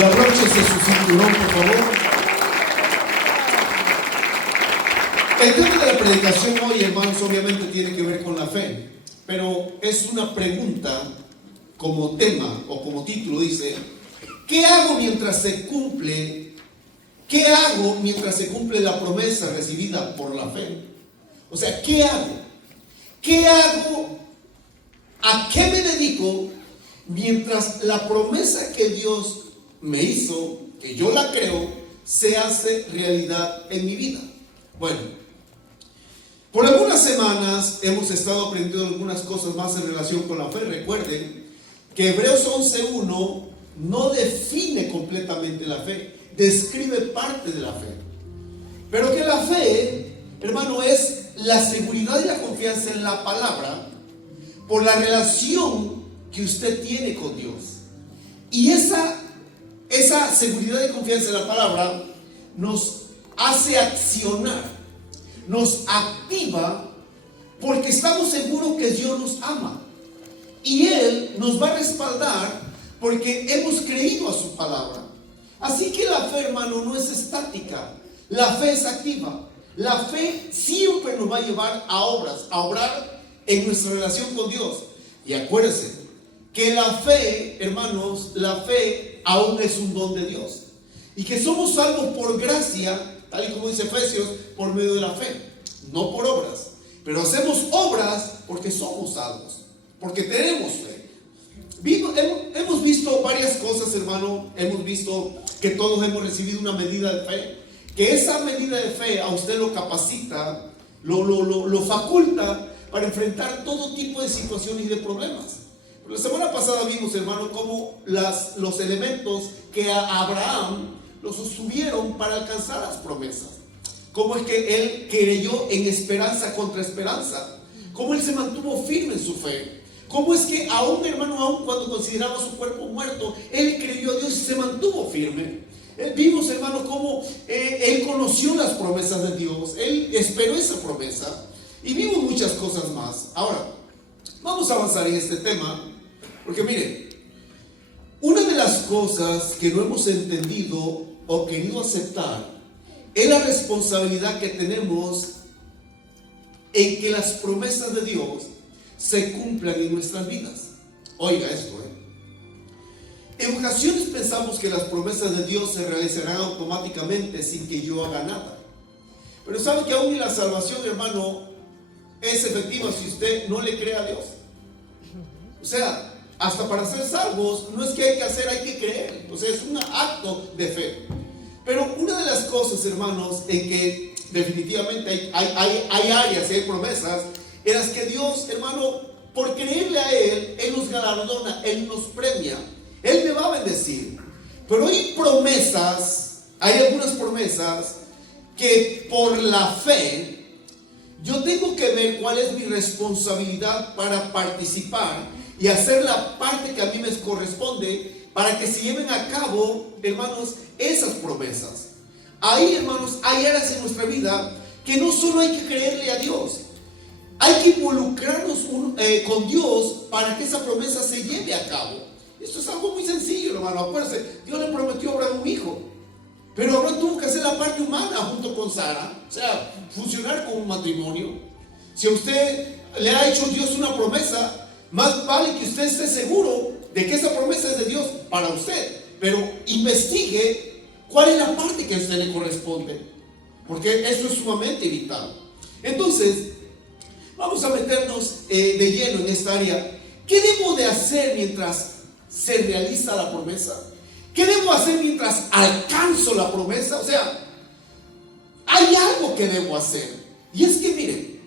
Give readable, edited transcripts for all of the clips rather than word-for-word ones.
Y abróchese su cinturón, por favor. El tema de la predicación hoy, hermanos, obviamente tiene que ver con la fe, pero es una pregunta como tema o como título, dice: ¿qué hago mientras se cumple? ¿Qué hago mientras se cumple la promesa recibida por la fe? O sea, ¿qué hago? ¿Qué hago? ¿A qué me dedico mientras la promesa que Dios me hizo, que yo la creo, se hace realidad en mi vida? Bueno, por algunas semanas hemos estado aprendiendo algunas cosas más en relación con la fe. Recuerden que Hebreos 11:1 no define completamente la fe, describe parte de la fe. Pero que la fe, hermano, es la seguridad y la confianza en la palabra por la relación que usted tiene con Dios. Y esa seguridad y confianza en la palabra nos hace accionar, nos activa, porque estamos seguros que Dios nos ama y Él nos va a respaldar porque hemos creído a su palabra. Así que la fe, hermano, no es estática, la fe es activa. La fe siempre nos va a llevar a obras, a obrar en nuestra relación con Dios. Y acuérdense que la fe, hermanos, la fe aún es un don de Dios, y que somos salvos por gracia, tal y como dice Efesios, por medio de la fe, no por obras. Pero hacemos obras porque somos salvos, porque tenemos fe. Hemos visto varias cosas, hermano. Hemos visto que todos hemos recibido una medida de fe, que esa medida de fe a usted lo capacita, lo faculta para enfrentar todo tipo de situaciones y de problemas. La semana pasada vimos, hermano, cómo los elementos que a Abraham lo sostuvieron para alcanzar las promesas. Cómo es que él creyó en esperanza contra esperanza. Cómo él se mantuvo firme en su fe. Cómo es que aún, hermano, aún cuando consideraba su cuerpo muerto, él creyó a Dios y se mantuvo firme. Vimos, hermano, cómo él conoció las promesas de Dios. Él esperó esa promesa. Y vimos muchas cosas más. Ahora, vamos a avanzar en este tema, porque miren, una de las cosas que no hemos entendido o querido aceptar es la responsabilidad que tenemos en que las promesas de Dios se cumplan en nuestras vidas. Oiga esto, En ocasiones pensamos que las promesas de Dios se realizarán automáticamente sin que yo haga nada. Pero sabe que aún en la salvación, hermano, es efectiva si usted no le cree a Dios. O sea, hasta para ser salvos no es que hay que hacer, hay que creer. O sea, es un acto de fe. Pero una de las cosas, hermanos, en que definitivamente hay áreas y hay promesas en las que Dios, hermano, por creerle a Él nos galardona, Él nos premia, Él me va a bendecir. Pero hay promesas, hay algunas promesas que por la fe yo tengo que ver cuál es mi responsabilidad para participar y hacer la parte que a mí me corresponde para que se lleven a cabo, hermanos, esas promesas. Ahí, hermanos, hay áreas en nuestra vida que no solo hay que creerle a Dios, hay que involucrarnos con Dios para que esa promesa se lleve a cabo. Esto es algo muy sencillo, hermano. Acuérdense, Dios le prometió a Abraham un hijo, pero Abraham tuvo que hacer la parte humana junto con Sara, o sea, funcionar como un matrimonio. Si a usted le ha hecho Dios una promesa, más vale que usted esté seguro de que esa promesa es de Dios para usted, pero investigue cuál es la parte que a usted le corresponde, porque eso es sumamente vital. Entonces, vamos a meternos de lleno en esta área. ¿Qué debo de hacer mientras se realiza la promesa? ¿Qué debo hacer mientras alcanzo la promesa? O sea, hay algo que debo hacer. Y es que miren,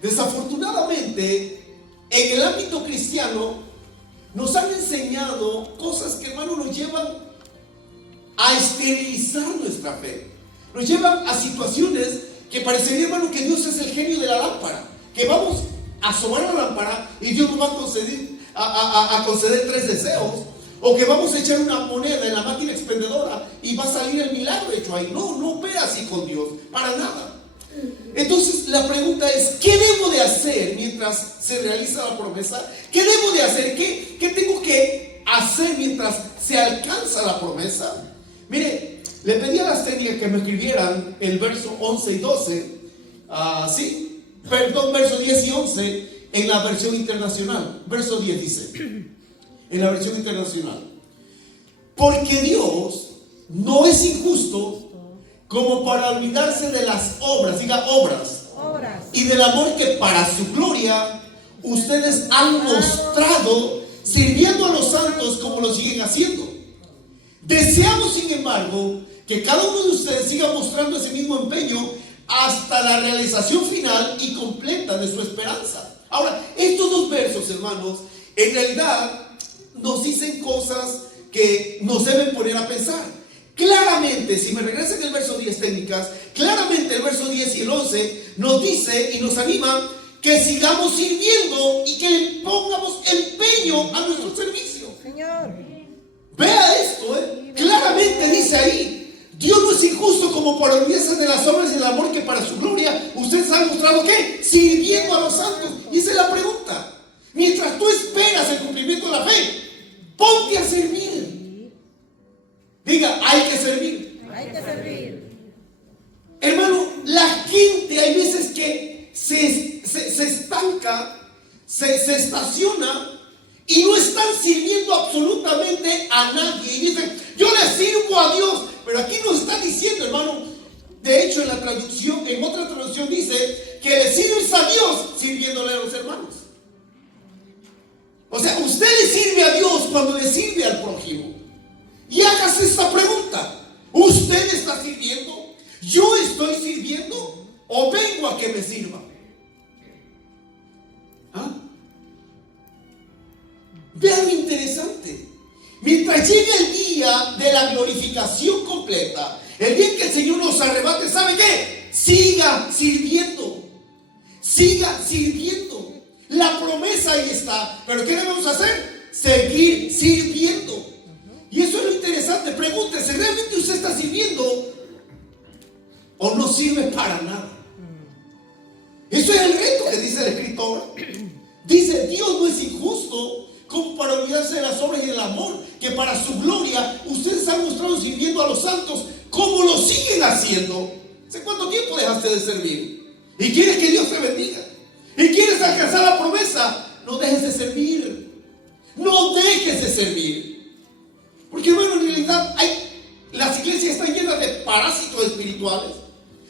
desafortunadamente en el ámbito cristiano nos han enseñado cosas que, hermano, nos llevan a esterilizar nuestra fe. Nos llevan a situaciones que parecería, hermano, que Dios es el genio de la lámpara, que vamos a asomar la lámpara y Dios nos va a conceder 3 deseos, o que vamos a echar una moneda en la máquina expendedora y va a salir el milagro hecho ahí. No opera así con Dios, para nada. Entonces la pregunta es, ¿qué debo de hacer mientras se realiza la promesa? ¿Qué debo de hacer? ¿Qué tengo que hacer mientras se alcanza la promesa? Mire, le pedí a las técnicas que me escribieran el verso 11 y 12, verso 10 y 11 en la versión internacional. Verso 10 dice, en la versión internacional: porque Dios no es injusto como para olvidarse de las obras, diga obras, y del amor que para su gloria ustedes han mostrado sirviendo a los santos como lo siguen haciendo. Deseamos, sin embargo, que cada uno de ustedes siga mostrando ese mismo empeño hasta la realización final y completa de su esperanza. Ahora, estos dos versos, hermanos, en realidad nos dicen cosas que nos deben poner a pensar. Claramente, si me regresan el verso 10 técnicas, claramente el verso 10 y el 11 nos dice y nos anima que sigamos sirviendo y que le pongamos empeño a nuestro servicio. Señor. Vea esto, claramente dice ahí: Dios no es injusto como para olvidarse de las obras y el amor que para su gloria ustedes han mostrado, ¿qué? Sirviendo a los santos. Y esa es la pregunta. Mientras tú esperas el cumplimiento de la fe, ponte a servir. Diga, hay que servir. Hay que servir. Hermano, la gente hay veces que se estanca, se estaciona y no están sirviendo absolutamente a nadie. Y dicen, yo le sirvo a Dios. Pero aquí nos está diciendo, hermano, de hecho en la traducción, en otra traducción dice que le sirves a Dios sirviéndole a los hermanos. O sea, usted le sirve a Dios cuando le sirve al prójimo. Y hágase esta pregunta: ¿usted está sirviendo? ¿Yo estoy sirviendo? ¿O vengo a que me sirva? Vean lo interesante. Mientras llegue el día de la glorificación completa, el día en que el Señor nos arrebate, ¿sabe qué? Siga sirviendo. Siga sirviendo. La promesa ahí está. ¿Pero qué debemos hacer? Seguir sirviendo. Y eso es lo interesante. Pregúntese, ¿realmente usted está sirviendo o no sirve para nada? Eso es el reto que dice el escritor. Dice, Dios no es injusto como para olvidarse de las obras y del amor que para su gloria ustedes han mostrado sirviendo a los santos como lo siguen haciendo. ¿Hace cuánto tiempo dejaste de servir? ¿Y quieres que Dios te bendiga? ¿Y quieres alcanzar la promesa? No dejes de servir. No dejes de servir. Porque, bueno, en realidad las iglesias están llenas de parásitos espirituales.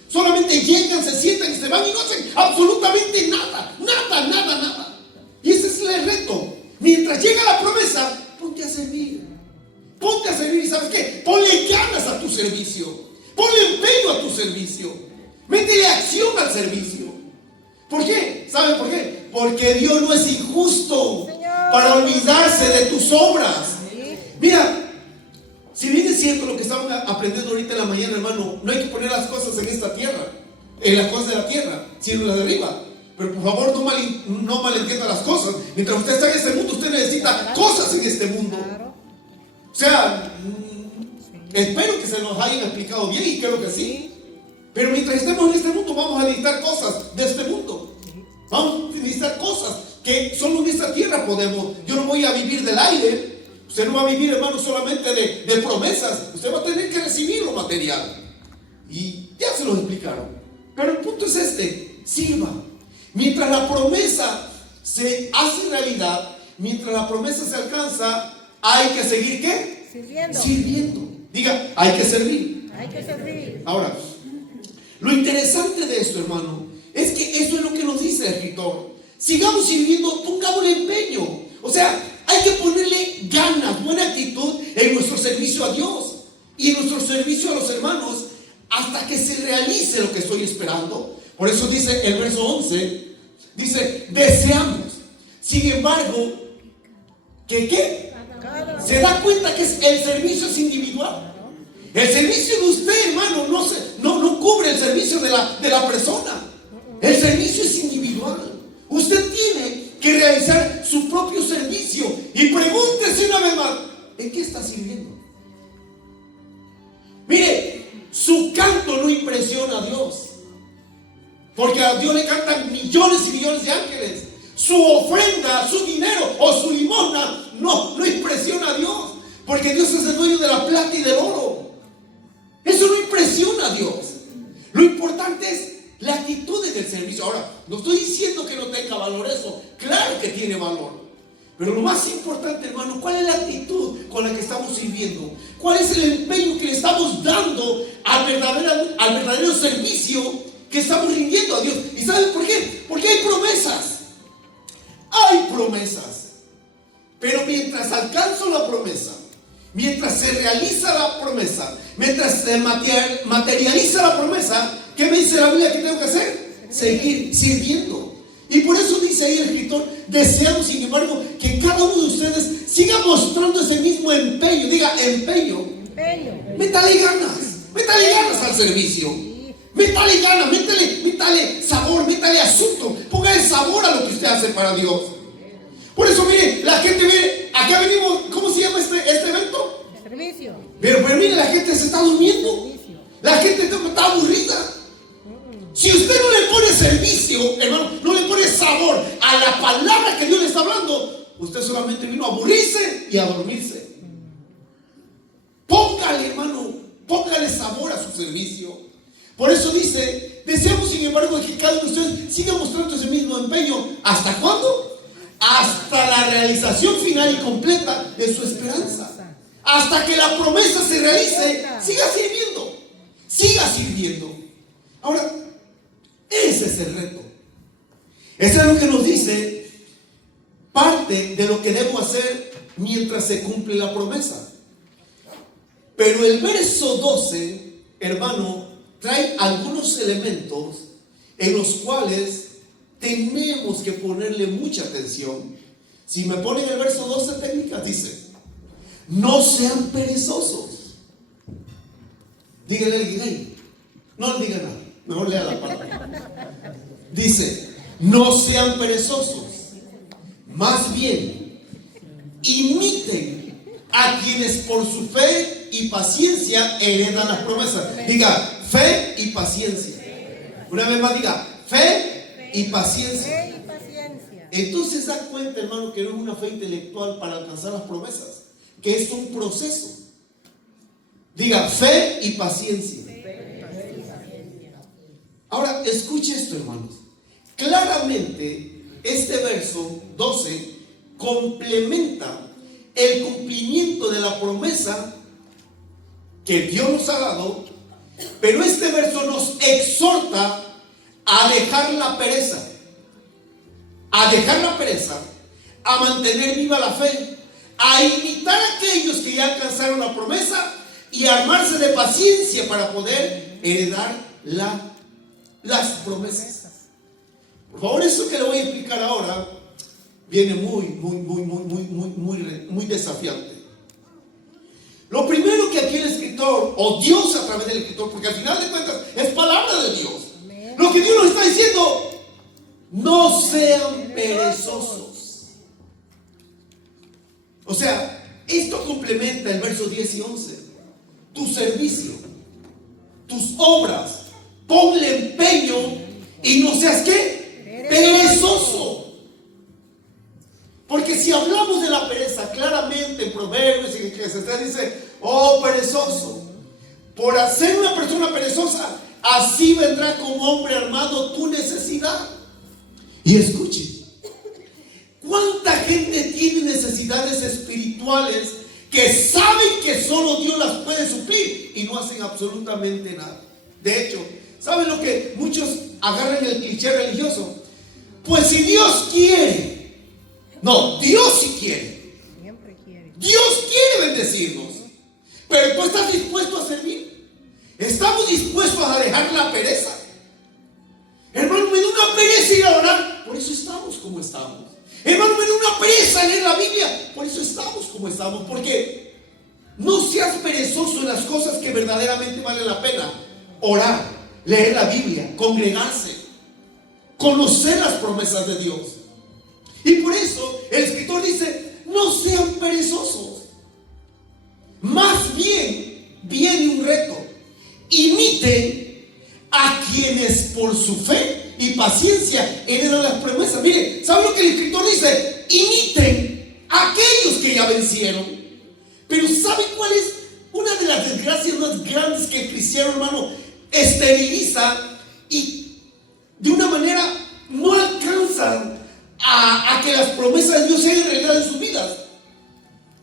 Solamente llegan, se sientan y se van y no hacen absolutamente nada. Nada. Y ese es el reto. Mientras llega la promesa, ponte a servir. Ponte a servir. ¿Y sabes qué? Ponle ganas a tu servicio. Ponle empeño a tu servicio. Métele acción al servicio. ¿Por qué? ¿Saben por qué? Porque Dios no es injusto, Señor, para olvidarse de tus obras. ¿Sí? Mira, si bien es cierto lo que estaban aprendiendo ahorita en la mañana, hermano, no hay que poner las cosas en esta tierra, en las cosas de la tierra, sino en las de arriba. Pero por favor, no malentienda las cosas. Mientras usted está en este mundo, usted necesita cosas en este mundo. O sea, espero que se nos hayan explicado bien y creo que sí. Pero mientras estemos en este mundo, vamos a necesitar cosas de este mundo. Vamos a necesitar cosas que solo en esta tierra podemos. Yo no voy a vivir del aire. Usted no va a vivir, hermano, solamente de promesas. Usted va a tener que recibir lo material. Y ya se lo explicaron. Pero el punto es este: sirva. Mientras la promesa se hace realidad, mientras la promesa se alcanza, hay que seguir ¿qué? Sirviendo. Diga, hay que servir. Hay que servir. Ahora, lo interesante de esto, hermano, es que eso es lo que nos dice el escritor. Sigamos sirviendo, pongámosle empeño. O sea, hay que ponerle ganas, buena actitud en nuestro servicio a Dios y en nuestro servicio a los hermanos hasta que se realice lo que estoy esperando. Por eso dice el verso 11, dice, deseamos, sin embargo, que ¿qué? ¿Se da cuenta que el servicio es individual? El servicio de usted, hermano, no cubre el servicio de la persona. El servicio es individual. Usted tiene que realizar su propio servicio. Y pregúntese una vez más, ¿en qué está sirviendo? Mire, su canto no impresiona a Dios, porque a Dios le cantan millones y millones de ángeles. Su ofrenda, su dinero o su limosna no impresiona a Dios, porque Dios es el dueño de la plata y del oro. Eso no impresiona a Dios. Lo importante es la actitud del servicio. Ahora, no estoy diciendo que no tenga valor eso. Claro que tiene valor. Pero lo más importante, hermano, ¿cuál es la actitud con la que estamos sirviendo? ¿Cuál es el empeño que le estamos dando al verdadero servicio que estamos rindiendo a Dios? ¿Y saben por qué? Porque hay promesas. Hay promesas. Pero mientras alcanzo la promesa, mientras se realiza la promesa, mientras se materializa la promesa, ¿qué me dice la Biblia que tengo que hacer? Seguir sirviendo. Y por eso dice ahí el escritor: deseamos, sin embargo, que cada uno de ustedes siga mostrando ese mismo empeño. Diga, empeño. Métale ganas al servicio. Métale ganas, métale sabor, métale asunto. Póngale sabor a lo que usted hace para Dios. Por eso, mire, la gente, mire, acá venimos, ¿cómo se llama este evento? Servicio. Pero mire, la gente se está durmiendo. La gente está aburrida. Si usted no le pone servicio, hermano, no le pone sabor a la palabra que Dios le está hablando, usted solamente vino a aburrirse y a dormirse. Póngale, hermano, póngale sabor a su servicio. Por eso dice: deseamos, sin embargo, que cada uno de ustedes siga mostrando ese mismo empeño. ¿Hasta cuándo? Hasta la realización final y completa de su esperanza. Hasta que la promesa se realice, siga sirviendo. Siga sirviendo. Ahora, ese es el reto. Eso es lo que nos dice parte de lo que debo hacer mientras se cumple la promesa. Pero el verso 12, hermano, trae algunos elementos en los cuales tenemos que ponerle mucha atención. Si me ponen el verso 12 técnicas, dice: no sean perezosos. Díganle a alguien ahí. No le digan nada. Mejor lea la palabra. Dice: no sean perezosos, más bien imiten a quienes por su fe y paciencia heredan las promesas. Diga, fe y paciencia. Una vez más, diga, fe y paciencia. Entonces da cuenta, hermano, que no es una fe intelectual para alcanzar las promesas, que es un proceso. Diga, fe y paciencia. Ahora, escuche esto, hermanos. Claramente, este verso 12 complementa el cumplimiento de la promesa que Dios nos ha dado, pero este verso nos exhorta a dejar la pereza, a mantener viva la fe, a imitar a aquellos que ya alcanzaron la promesa y a armarse de paciencia para poder heredar las promesas. Por favor, eso que le voy a explicar ahora viene muy desafiante. Lo primero que aquí el escritor, o Dios a través del escritor, porque al final de cuentas es palabra de Dios, lo que Dios nos está diciendo: no sean perezosos. O sea, esto complementa el verso 10 y 11. Tu servicio, tus obras, ponle empeño y no seas ¿qué? Perezoso. Porque si hablamos de la pereza, claramente en Proverbios y en Eclesiastés dice: oh perezoso, por hacer una persona perezosa, así vendrá como hombre armado tu necesidad. Y escuche, ¿cuánta gente tiene necesidades espirituales que saben que solo Dios las puede suplir y no hacen absolutamente nada? De hecho, ¿saben lo que muchos agarran el cliché religioso? Pues si Dios quiere. No, Dios sí quiere. Siempre quiere. Dios quiere bendecirnos. Pero tú estás dispuesto a servir. Estamos dispuestos a dejar la pereza. Hermano, me da una pereza ir a orar. Por eso estamos como estamos. Hermano, me da una pereza leer la Biblia. Por eso estamos como estamos. Porque no seas perezoso en las cosas que verdaderamente valen la pena. Orar, leer la Biblia, congregarse, conocer las promesas de Dios. Y por eso el escritor dice: no sean perezosos. Más bien viene un reto: imiten a quienes por su fe y paciencia heredan las promesas. Mire, ¿sabe lo que el escritor dice? Imiten a aquellos que vencieron. Pero ¿sabe cuál es una de las desgracias más grandes que el cristiano, hermano, esteriliza y de una manera no alcanzan a que las promesas de Dios sean realidad en sus vidas?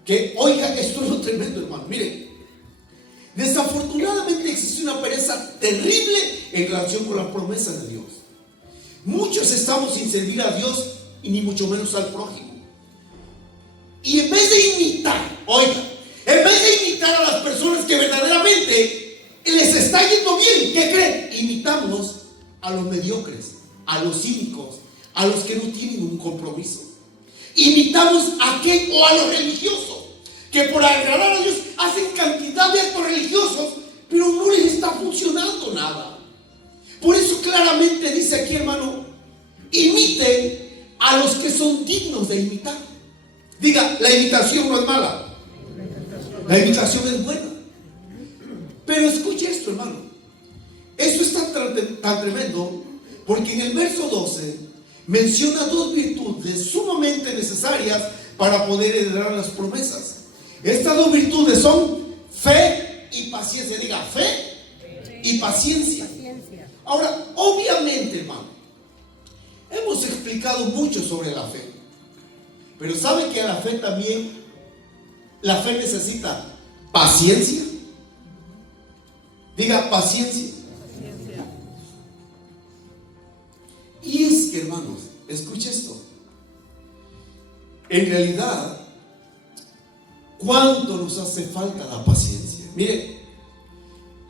Que, oiga, esto es lo tremendo, hermano. Miren, desafortunadamente existe una pereza terrible en relación con las promesas de Dios. Muchos estamos sin servir a Dios y ni mucho menos al prójimo. Y en vez de imitar, oiga, en vez de imitar a las personas que verdaderamente les está yendo bien, ¿qué creen? Imitamos a los mediocres, a los cínicos, a los que no tienen un compromiso. Imitamos a qué, o a los religiosos, que por agradar a Dios hacen cantidad de actos religiosos, pero no les está funcionando nada. Por eso claramente dice aquí, hermano, imiten a los que son dignos de imitar. Diga, la imitación no es mala, la imitación es buena. Pero escuche esto, hermano, esto es tan tremendo, porque en el verso 12 menciona dos virtudes sumamente necesarias para poder heredar las promesas. Estas dos virtudes son fe y paciencia. Diga, fe y paciencia. Ahora, obviamente, hermano, hemos explicado mucho sobre la fe, pero ¿sabe que a la fe también, la fe necesita paciencia? Diga, paciencia. Y es que, hermanos, escuche esto. En realidad, ¿cuánto nos hace falta la paciencia? Mire,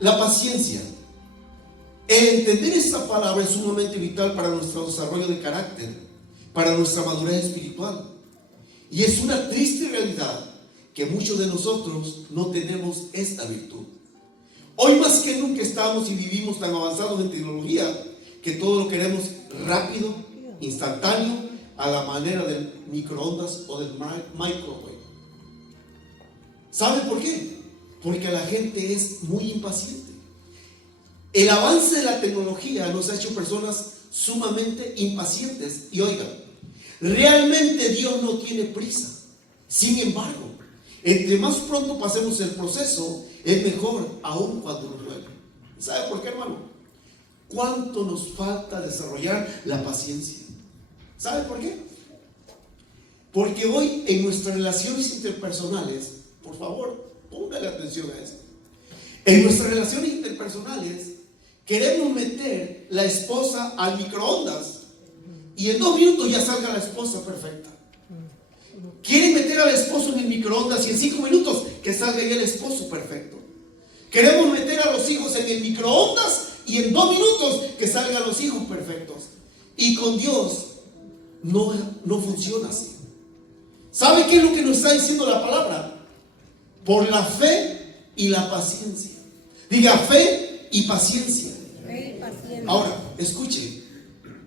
la paciencia, el entender esta palabra es sumamente vital para nuestro desarrollo de carácter, para nuestra madurez espiritual. Y es una triste realidad que muchos de nosotros no tenemos esta virtud. Hoy más que nunca estamos y vivimos tan avanzados en tecnología que todo lo queremos rápido, instantáneo, a la manera del microondas o del microwave. ¿Sabe por qué? Porque la gente es muy impaciente. El avance de la tecnología nos ha hecho personas sumamente impacientes. Y oigan, realmente Dios no tiene prisa. Sin embargo, entre más pronto pasemos el proceso, es mejor aún cuando nos duele. ¿Sabe por qué, hermano? ¿Cuánto nos falta desarrollar la paciencia? ¿Sabe por qué? Porque hoy en nuestras relaciones interpersonales, por favor, póngale atención a esto. En nuestras relaciones interpersonales queremos meter la esposa al microondas y en 2 minutos ya salga la esposa perfecta. Quieren meter al esposo en el microondas y en 5 minutos que salga ya el esposo perfecto. Queremos meter a los hijos en el microondas y en 2 minutos que salgan los hijos perfectos. Y con Dios no funciona así. ¿Sabe qué es lo que nos está diciendo la palabra? Por la fe y la paciencia. Diga, fe y paciencia. Fe y paciencia. Ahora, escuche,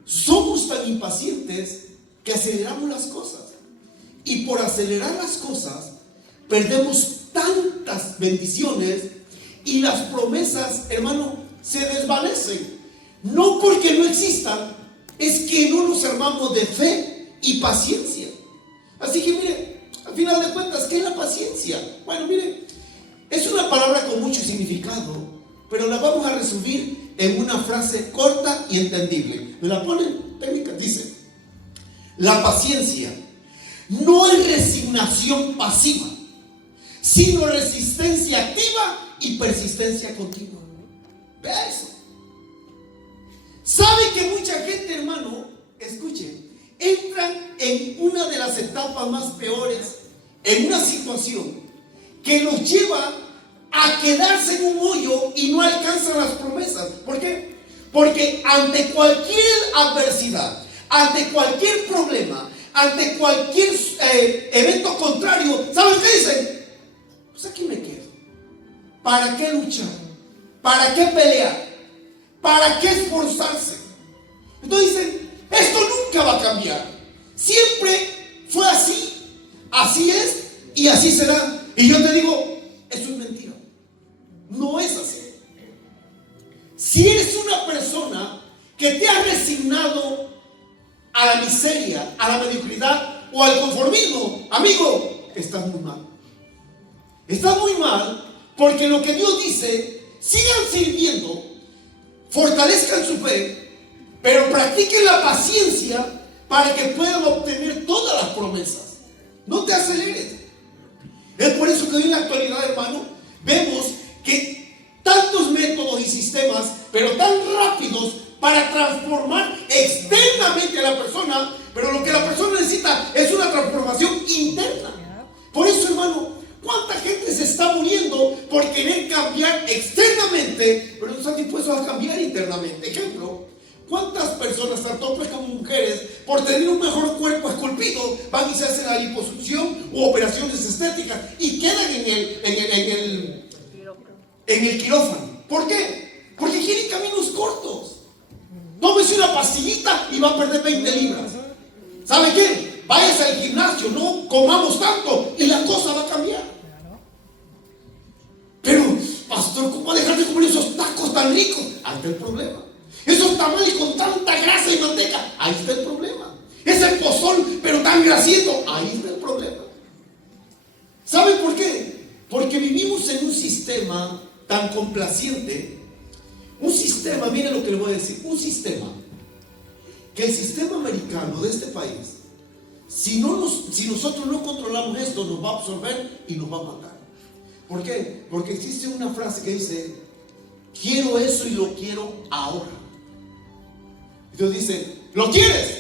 somos tan impacientes que aceleramos las cosas. Y por acelerar las cosas, perdemos tantas bendiciones y las promesas, hermano, se desvanecen. No porque no existan, es que no nos armamos de fe y paciencia. Así que mire, al final de cuentas, ¿qué es la paciencia? Bueno, mire, es una palabra con mucho significado, pero la vamos a resumir en una frase corta y entendible. ¿Me la ponen? Técnica, dice: la paciencia no es resignación pasiva, sino resistencia activa y persistencia continua. Vea eso. ¿Sabe que mucha gente, hermano, escuche, entran en una de las etapas más peores, en una situación que los lleva a quedarse en un hoyo y no alcanzan las promesas? ¿Por qué? Porque ante cualquier adversidad, ante cualquier problema, ante cualquier evento contrario, ¿saben qué dicen? Pues aquí me quedo. ¿Para qué luchar? ¿Para qué pelear? ¿Para qué esforzarse? Entonces dicen, esto nunca va a cambiar. Siempre fue así. Así es y así será. Y yo te digo, eso es mentira. No es así. Si eres una persona que te ha resignado a la miseria, a la mediocridad o al conformismo, amigo, estás muy mal. Estás muy mal porque lo que Dios dice, sigan sirviendo, fortalezcan su fe, pero practiquen la paciencia para que puedan obtener todas las promesas. No te aceleres. Es por eso que hoy en la actualidad, hermano, vemos que tantos métodos y sistemas, pero tan rápidos para transformar externamente a la persona, pero lo que la persona necesita es una transformación interna. Por eso, hermano, ¿cuánta gente se está muriendo por querer cambiar externamente, pero no están dispuestos a cambiar internamente? Ejemplo, ¿cuántas personas, tanto hombres como mujeres, por tener un mejor cuerpo esculpido, van y se hacen la liposucción u operaciones estéticas y quedan en el quirófano? ¿Por qué? Porque quieren caminos cortos. Tómese una pastillita y va a perder 20 libras. ¿Sabe qué? Váyase al gimnasio, no comamos tanto y la cosa va a cambiar. Pero, pastor, ¿cómo va a dejar de comer esos tacos tan ricos? Ahí está el problema. Esos tamales con tanta grasa y manteca, ahí está el problema. Ese pozol, pero tan grasiento, ahí está el problema. ¿Saben por qué? Porque vivimos en un sistema tan complaciente. Un sistema, miren lo que le voy a decir, un sistema, que el sistema americano de este país, si nosotros no controlamos esto, nos va a absorber y nos va a matar. ¿Por qué? Porque existe una frase que dice, quiero eso y lo quiero ahora. Dios dice, ¿lo quieres?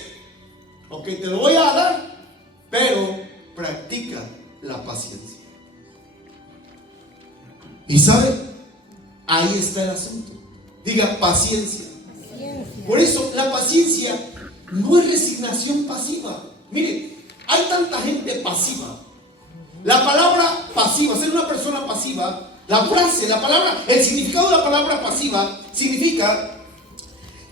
Ok, te lo voy a dar, pero practica la paciencia. ¿Y sabe? Ahí está el asunto. Diga paciencia. Por eso la paciencia no es resignación pasiva. Mire, hay tanta gente pasiva. La palabra pasiva, ser una persona pasiva, la frase, la palabra, el significado de la palabra pasiva significa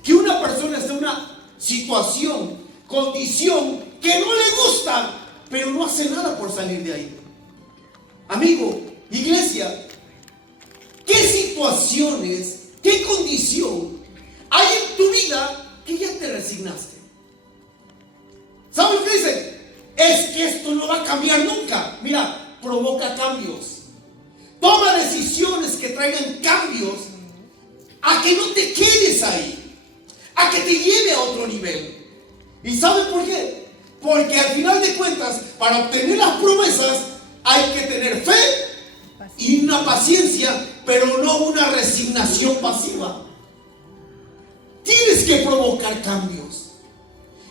que una persona está en una situación, condición que no le gusta, pero no hace nada por salir de ahí. Amigo, iglesia, ¿qué situaciones, qué condición hay en tu vida que ya te resignaste? ¿Sabes lo que dice? Es que esto no va a cambiar nunca. Mira, provoca cambios. Toma decisiones que traigan cambios a que no te quedes ahí, a que te lleve a otro nivel. ¿Y sabes por qué? Porque al final de cuentas, para obtener las promesas hay que tener fe y una paciencia, pero no una resignación pasiva. Tienes que provocar cambios.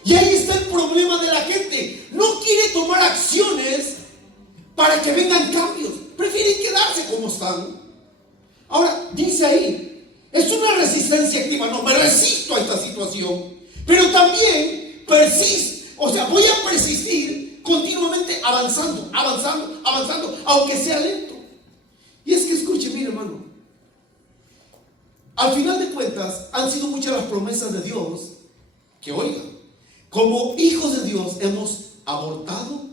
Y ahí está el problema de la gente. No quiere tomar acciones para que vengan cambios. Prefieren quedarse como están. Ahora, dice ahí, es una resistencia activa. No, me resisto a esta situación. Pero también voy a persistir continuamente avanzando, aunque sea lento. Y es que escuche, mire, hermano, al final de cuentas han sido muchas las promesas de Dios que, oiga, como hijos de Dios hemos abortado,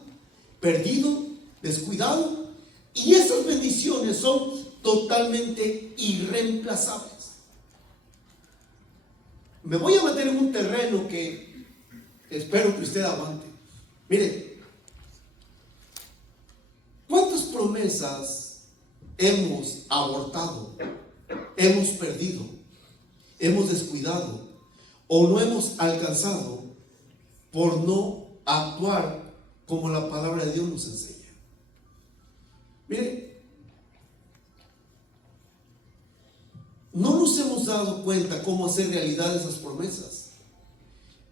perdido, descuidado, y esas bendiciones son totalmente irreemplazables. Me voy a meter en un terreno que espero que usted aguante. Mire, ¿cuántas promesas hemos abortado, hemos perdido, hemos descuidado o no hemos alcanzado por no actuar como la palabra de Dios nos enseña? Mire, no nos hemos dado cuenta cómo hacer realidad esas promesas,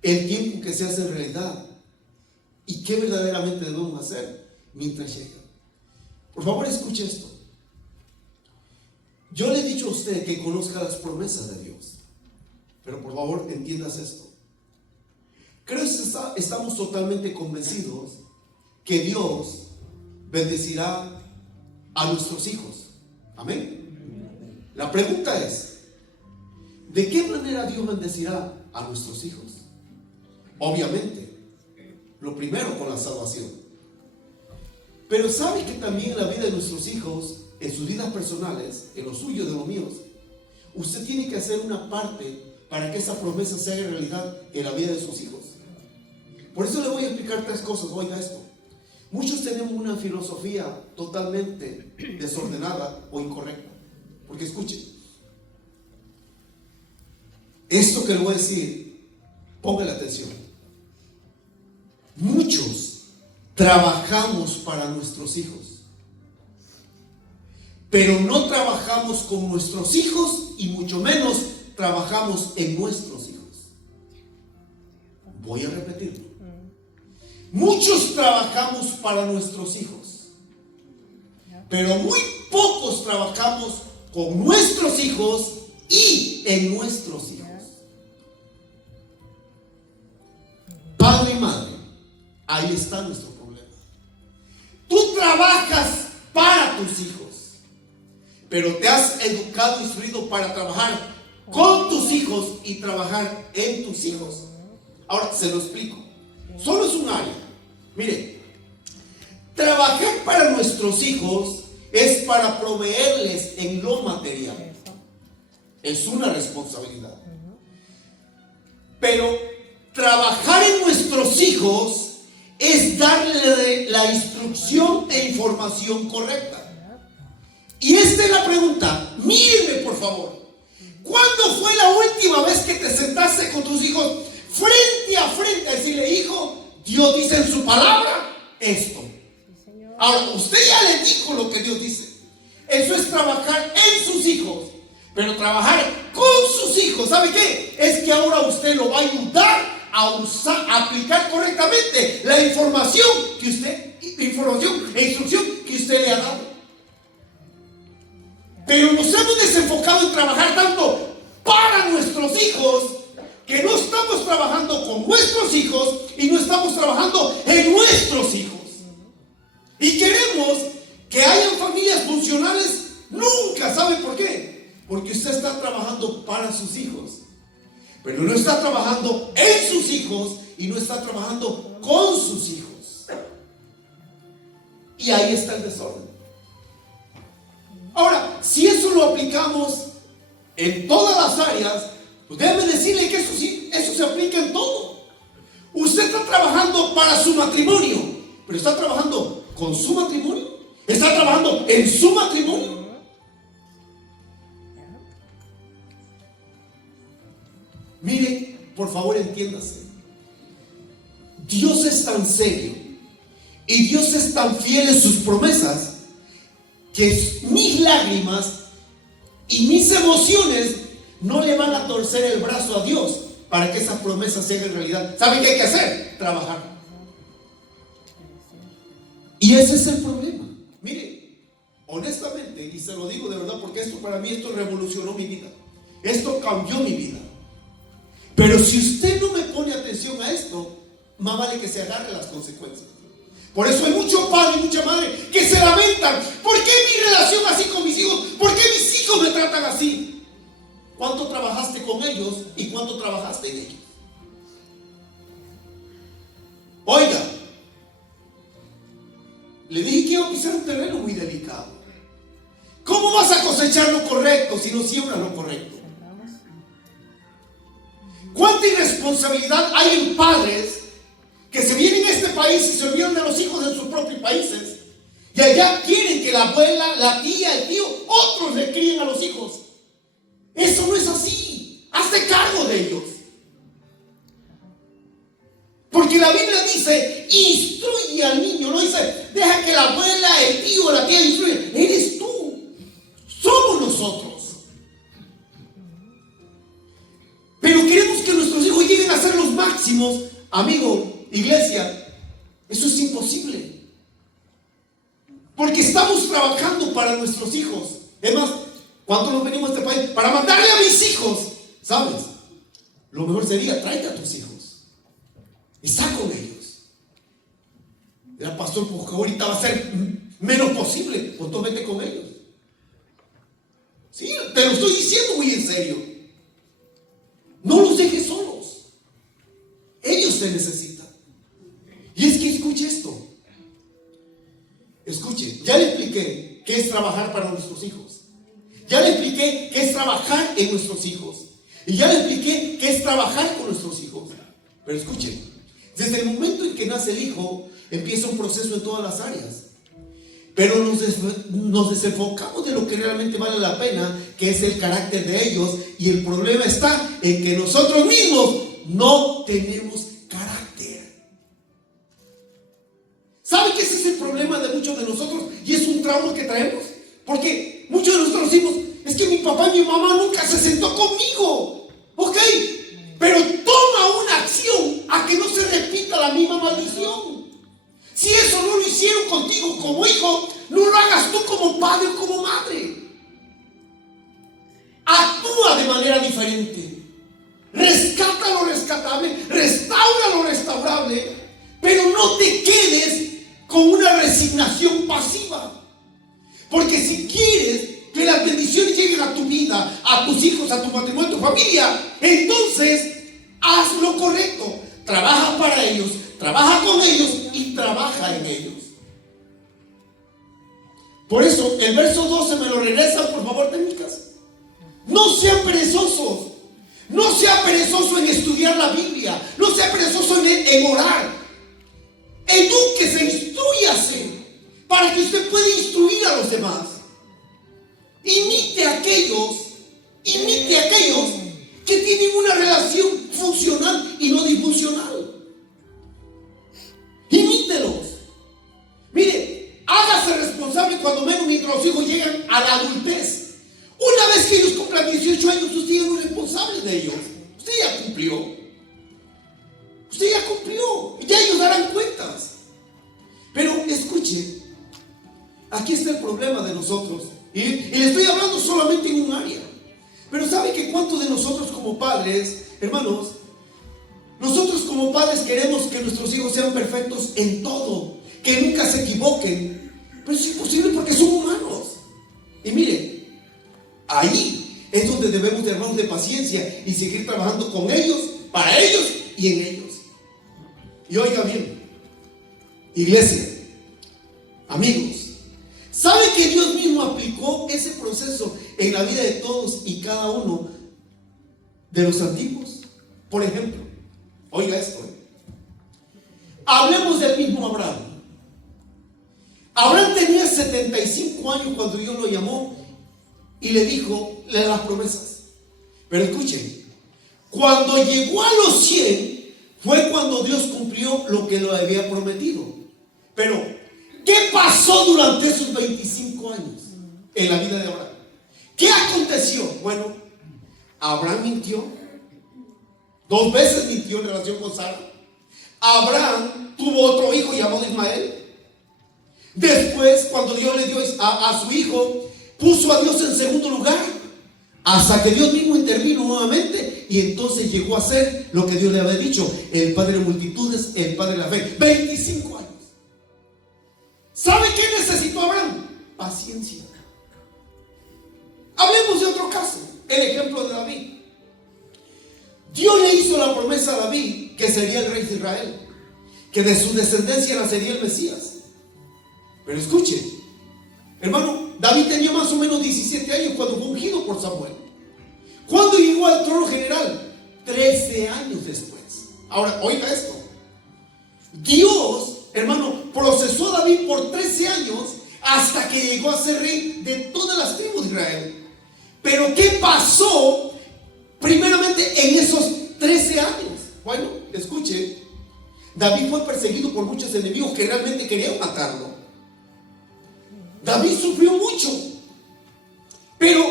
el tiempo que se hace realidad y qué verdaderamente debemos hacer mientras llega. Por favor, escuche esto. Yo le he dicho a usted que conozca las promesas de Dios, pero por favor entiendas esto. Creo que estamos totalmente convencidos que Dios bendecirá a nuestros hijos. Amén. La pregunta es, ¿de qué manera Dios bendecirá a nuestros hijos? Obviamente, lo primero con la salvación. Pero sabe que también en la vida de nuestros hijos, en sus vidas personales, en los suyos, de los míos, usted tiene que hacer una parte para que esa promesa se haga realidad en la vida de sus hijos. Por eso le voy a explicar tres cosas. Oiga esto. Muchos tenemos una filosofía totalmente desordenada o incorrecta. Porque escuchen, esto que le voy a decir, póngale atención. Muchos trabajamos para nuestros hijos, pero no trabajamos con nuestros hijos y mucho menos trabajamos en nuestros hijos. Voy a repetirlo. Muchos trabajamos para nuestros hijos, pero muy pocos trabajamos con nuestros hijos y en nuestros hijos. Padre y madre, ahí está nuestro problema. Tú trabajas para tus hijos, pero te has educado, instruido para trabajar con tus hijos y trabajar en tus hijos. Ahora se lo explico. Solo es un área. Mire, trabajar para nuestros hijos es para proveerles en lo material. Es una responsabilidad. Pero trabajar en nuestros hijos es darle la instrucción e información correcta. Y esta es la pregunta. Mírenme por favor. ¿Cuándo fue la última vez que te sentaste con tus hijos frente a frente a decirle: hijo, Dios dice en su palabra esto? Ahora, usted ya le dijo lo que Dios dice. Eso es trabajar en sus hijos. Pero trabajar con sus hijos, ¿sabe qué? Es que ahora usted lo va a ayudar a usar, a aplicar correctamente la información que usted, información e instrucción que usted le ha dado. Pero nos hemos desenfocado en trabajar tanto para nuestros hijos que no estamos trabajando con nuestros hijos y no estamos trabajando en nuestros hijos. Y queremos que hayan familias funcionales nunca. ¿Sabe por qué? Porque usted está trabajando para sus hijos, pero no está trabajando en sus hijos y no está trabajando con sus hijos. Y ahí está el desorden. Ahora, si eso lo aplicamos en todas las áreas, pues déjeme decirle que eso se aplica en todo. Usted está trabajando para su matrimonio, pero está trabajando con su matrimonio, está trabajando en su matrimonio. Mire, por favor, entiéndase. Dios es tan serio y Dios es tan fiel en sus promesas que mis lágrimas y mis emociones no le van a torcer el brazo a Dios para que esas promesas se hagan realidad. ¿Saben qué hay que hacer? Trabajar. Y ese es el problema. Mire, honestamente, y se lo digo de verdad, porque para mí esto revolucionó mi vida. Esto cambió mi vida. Pero si usted no me pone atención a esto, más vale que se agarre las consecuencias. Por eso hay mucho padre y mucha madre que se lamentan. ¿Por qué mi relación así con mis hijos? ¿Por qué mis hijos me tratan así? ¿Cuánto trabajaste con ellos y cuánto trabajaste en ellos? Oiga, le dije que iba a pisar un terreno muy delicado. ¿Cómo vas a cosechar lo correcto si no siembras lo correcto? ¿Cuánta irresponsabilidad hay en padres que se vienen a este país y se olvidan de los hijos en sus propios países? Y allá quieren que la abuela, la tía, el tío, otros le críen a los hijos. Eso no es así. Hazte cargo de ellos. Porque la Biblia dice: instruye al niño. No dice: deja que la abuela, el tío, la tía instruya. Eres tú. Somos nosotros. Pero queremos que nuestros hijos lleguen a ser los máximos. Amigo, iglesia, eso es imposible. Porque estamos trabajando para nuestros hijos. Es más, ¿cuántos nos venimos a este país? Para mandarle a mis hijos. ¿Sabes? Lo mejor sería: tráete a tus hijos. Está con ellos. El pastor, porque ahorita va a ser menos posible. Pues tú vete con ellos. Sí, te lo estoy diciendo muy en serio. No los dejes solos. Ellos te necesitan. Y es que escuche esto. Escuche, ya le expliqué qué es trabajar para nuestros hijos. Ya le expliqué qué es trabajar en nuestros hijos. Y ya le expliqué qué es trabajar con nuestros hijos. Pero escuche, Desde el momento en que nace el hijo, empieza un proceso en todas las áreas. Pero nos desenfocamos de lo que realmente vale la pena, que es el carácter de ellos. Y el problema está en que nosotros mismos no tenemos carácter. ¿Sabe que ese es el problema de muchos de nosotros? Y es un trauma que traemos. Porque muchos de nosotros decimos, es que mi papá y mi mamá nunca se sentó conmigo. Ok, pero toma una acción a que no se repita la misma maldición. Si eso no lo hicieron contigo como hijo, no lo hagas tú como padre o como madre. Actúa de manera diferente. Rescata lo rescatable, restaura lo restaurable, pero no te quedes con una resignación pasiva. Porque si quieres que las bendiciones lleguen a tu vida, a tus hijos, a tu matrimonio, a tu familia, entonces haz lo correcto. Trabaja para ellos, trabaja con ellos y trabaja en ellos. Por eso el verso 12 me lo regresan, por favor, técnicas. No sean perezosos. No sea perezoso en estudiar la Biblia. No sea perezoso en orar. Edúquese, instrúyase, para que usted pueda instruir a los demás. Imite a aquellos que tienen una relación funcional y no disfuncional. Imítelos. Mire, hágase responsable cuando menos mientras los hijos llegan a la adultez. Una vez que ellos cumplan 18 años, usted ya no es responsable de ellos. Usted ya cumplió. Y ya ellos darán cuentas. Pero escuche, aquí está el problema de nosotros. Y le estoy hablando solamente en un área. Pero ¿sabe que cuántos de nosotros como padres, hermanos, nosotros como padres queremos que nuestros hijos sean perfectos en todo, que nunca se equivoquen? Pero es imposible porque son humanos. Y mire, ahí es donde debemos de hermanos de paciencia y seguir trabajando con ellos, para ellos y en ellos. Y oiga bien, iglesia, amigos, ¿sabe que Dios mismo aplicó ese proceso en la vida de todos y cada uno de los antiguos? Por ejemplo, oiga esto, hablemos del mismo Abraham. Abraham tenía 75 años cuando Dios lo llamó y le dijo las promesas. Pero escuchen, cuando llegó a los 100 fue cuando Dios cumplió lo que le había prometido. Pero ¿qué pasó durante esos 25 años en la vida de Abraham? ¿Qué aconteció? Bueno, Abraham mintió. 2 veces mintió en relación con Sara. Abraham tuvo otro hijo llamado Ismael. Después, cuando Dios le dio a su hijo, puso a Dios en segundo lugar, hasta que Dios mismo intervino nuevamente y entonces llegó a ser lo que Dios le había dicho: el padre de multitudes, el padre de la fe. 25 años. ¿Sabe qué necesitó Abraham? Paciencia. Hablemos de otro caso, el ejemplo de David. Dios le hizo la promesa a David que sería el rey de Israel, que de su descendencia nacería el Mesías. Pero escuche, hermano, David tenía más o menos 17 años cuando fue ungido por Samuel. ¿Cuándo llegó al trono general? 13 años después. Ahora, oiga esto. Dios, hermano, procesó a David por 13 años hasta que llegó a ser rey de todas las tribus de Israel. Pero ¿qué pasó primeramente en esos 13 años? Bueno, escuche, David fue perseguido por muchos enemigos que realmente querían matarlo. David sufrió mucho. Pero,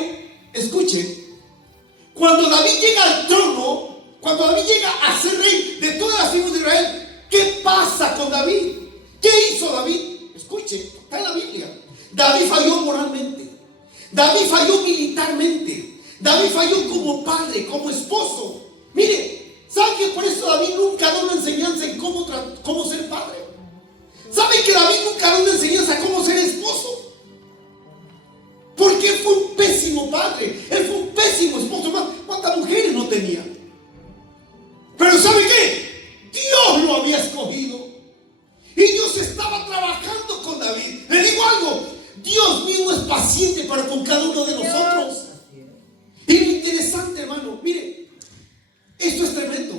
escuche, cuando David llega al trono, cuando David llega a ser rey de todas las tribus de Israel, ¿qué pasa con David? ¿Qué hizo David? Escuche, está en la Biblia. David falló moralmente. David falló militarmente. David falló como padre, como esposo. Mire, ¿sabe que por eso David nunca da una enseñanza en cómo ser padre? ¿Sabe que David nunca da una enseñanza cómo ser esposo? Porque él fue un pésimo padre, él fue un pésimo esposo. ¿Cuántas mujeres no tenía? Pero ¿sabe qué? Dios lo había escogido y Dios estaba trabajando con David. Le digo algo, Dios mismo es paciente para con cada uno de nosotros. Y lo interesante, hermano, mire, esto es tremendo.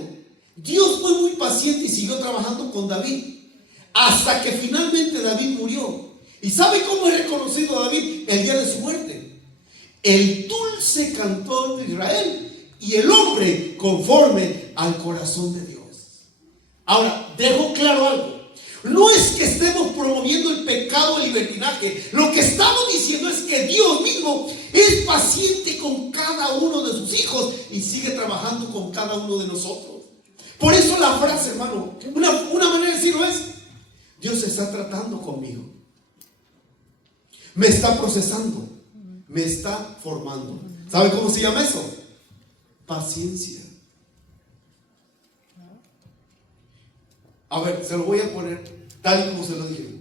Dios fue muy paciente y siguió trabajando con David, hasta que finalmente David murió. ¿Y sabe cómo es reconocido David el día de su muerte? El dulce cantor de Israel y el hombre conforme al corazón de Dios. Ahora, dejo claro algo. No es que estemos promoviendo el pecado del libertinaje. Lo que estamos diciendo es que Dios mismo es paciente con cada uno de sus hijos y sigue trabajando con cada uno de nosotros. Por eso la frase, hermano, una manera de decirlo es: Dios está tratando conmigo, me está procesando, me está formando. ¿Sabe cómo se llama eso? Paciencia. A ver, se lo voy a poner tal y como se lo dije.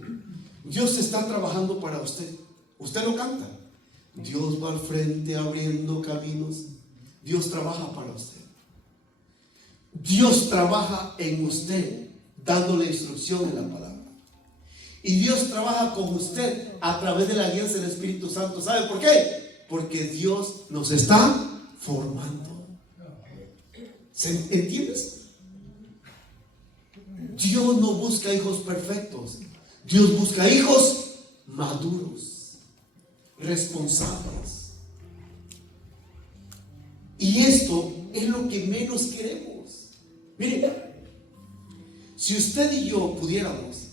Dios está trabajando para usted. Usted lo canta. Dios va al frente abriendo caminos. Dios trabaja para usted. Dios trabaja en usted dándole instrucción en la palabra. Y Dios trabaja con usted a través de la alianza del Espíritu Santo. ¿Sabe por qué? Porque Dios nos está formando. ¿Entiendes? Dios no busca hijos perfectos. Dios busca hijos maduros, responsables. Y esto es lo que menos queremos. Miren, si usted y yo pudiéramos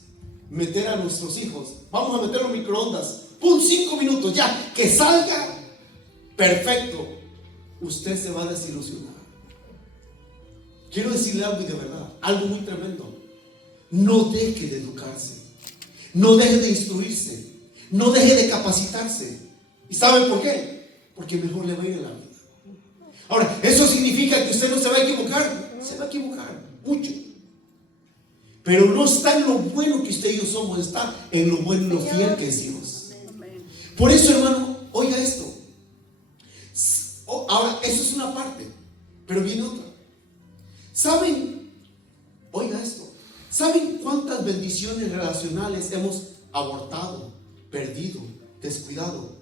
meter a nuestros hijos, vamos a meterlo en microondas, ¡pum! 5 minutos, ya, que salga perfecto, usted se va a desilusionar. Quiero decirle algo de verdad, algo muy tremendo. No deje de educarse, no deje de instruirse, no deje de capacitarse. ¿Y sabe por qué? Porque mejor le va a ir en la vida. Ahora, ¿eso significa que usted no se va a equivocar? Se va a equivocar, mucho. Pero no está en lo bueno que usted y yo somos, está en lo bueno y lo fiel que es Dios. Por eso, hermano, oiga esto. Ahora, eso es una parte, pero viene otra. ¿Saben? Oiga esto. ¿Saben cuántas bendiciones relacionales hemos abortado, perdido, descuidado?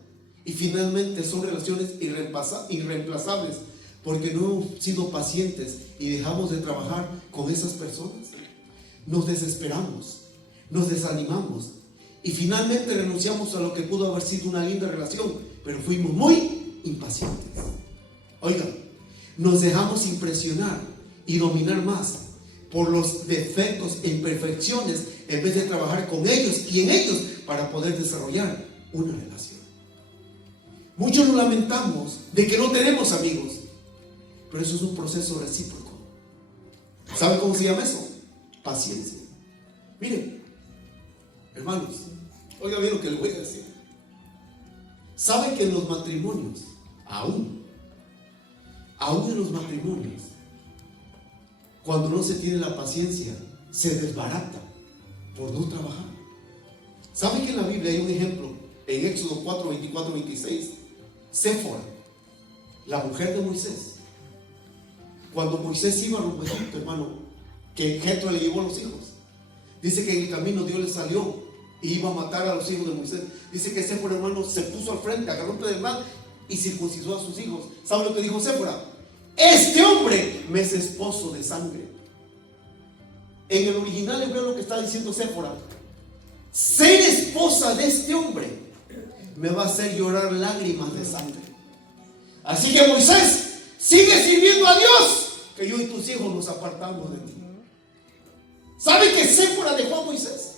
Y finalmente son relaciones irreemplazables porque no hemos sido pacientes y dejamos de trabajar con esas personas. Nos desesperamos, nos desanimamos y finalmente renunciamos a lo que pudo haber sido una linda relación, pero fuimos muy impacientes. Oigan, nos dejamos impresionar y dominar más por los defectos e imperfecciones en vez de trabajar con ellos y en ellos para poder desarrollar una relación. Muchos nos lamentamos de que no tenemos amigos, pero eso es un proceso recíproco. ¿Sabe cómo se llama eso? Paciencia. Miren, hermanos, oiga bien lo que les voy a decir. ¿Saben que en los matrimonios, aún en los matrimonios, cuando no se tiene la paciencia, se desbarata por no trabajar? ¿Saben que en la Biblia hay un ejemplo? En Éxodo 4, 24, 26, Séfora, la mujer de Moisés. Cuando Moisés iba rumbo a Egipto, hermano, que Jetro le llevó a los hijos, dice que en el camino Dios le salió y iba a matar a los hijos de Moisés. Dice que Séfora, hermano, se puso al frente, agarró un pedernal y circuncidó a sus hijos. ¿Sabe lo que dijo Séfora? Este hombre me es esposo de sangre. En el original hebreo lo que está diciendo Séfora: ser esposa de este hombre me va a hacer llorar lágrimas de sangre. Así que Moisés, sigue sirviendo a Dios, que yo y tus hijos nos apartamos de ti. ¿Sabe que Séfora dejó a Moisés?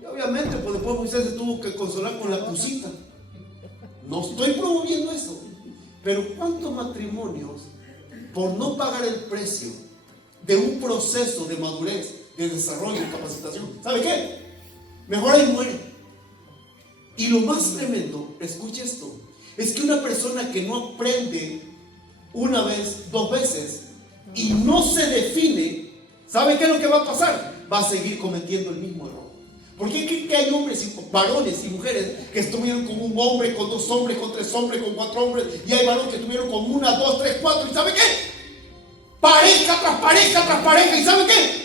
Y obviamente pues después Moisés se tuvo que consolar con la cosita. No estoy promoviendo eso, pero ¿cuántos matrimonios, por no pagar el precio de un proceso de madurez, de desarrollo, de capacitación, ¿sabe qué? Mejor ahí muere. Y lo más tremendo, escuche esto, es que una persona que no aprende una vez, 2 veces y no se define, ¿sabe qué es lo que va a pasar? Va a seguir cometiendo el mismo error. ¿Por qué creen que hay hombres, varones y mujeres que estuvieron con un hombre, con 2 hombres, con 3 hombres, con 4 hombres, y hay varones que estuvieron con 1, 2, 3, 4, y ¿sabe qué? Pareja tras pareja tras pareja, ¿y sabe qué?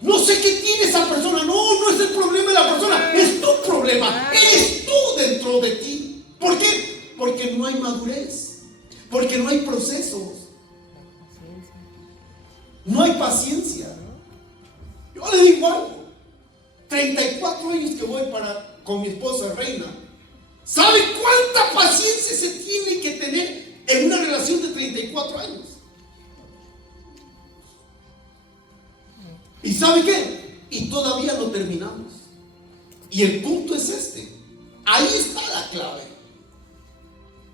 No sé qué tiene esa persona. No es el problema de la persona, es tu problema, eres tú dentro de ti. ¿Por qué? Porque no hay madurez, porque no hay procesos. No hay paciencia. Yo le digo algo. 34 años que voy con mi esposa Reina. ¿Sabe cuánta paciencia se tiene que tener en una relación de 34 años? ¿Y sabe qué? Y todavía no terminamos. Y el punto es este. Ahí está la clave.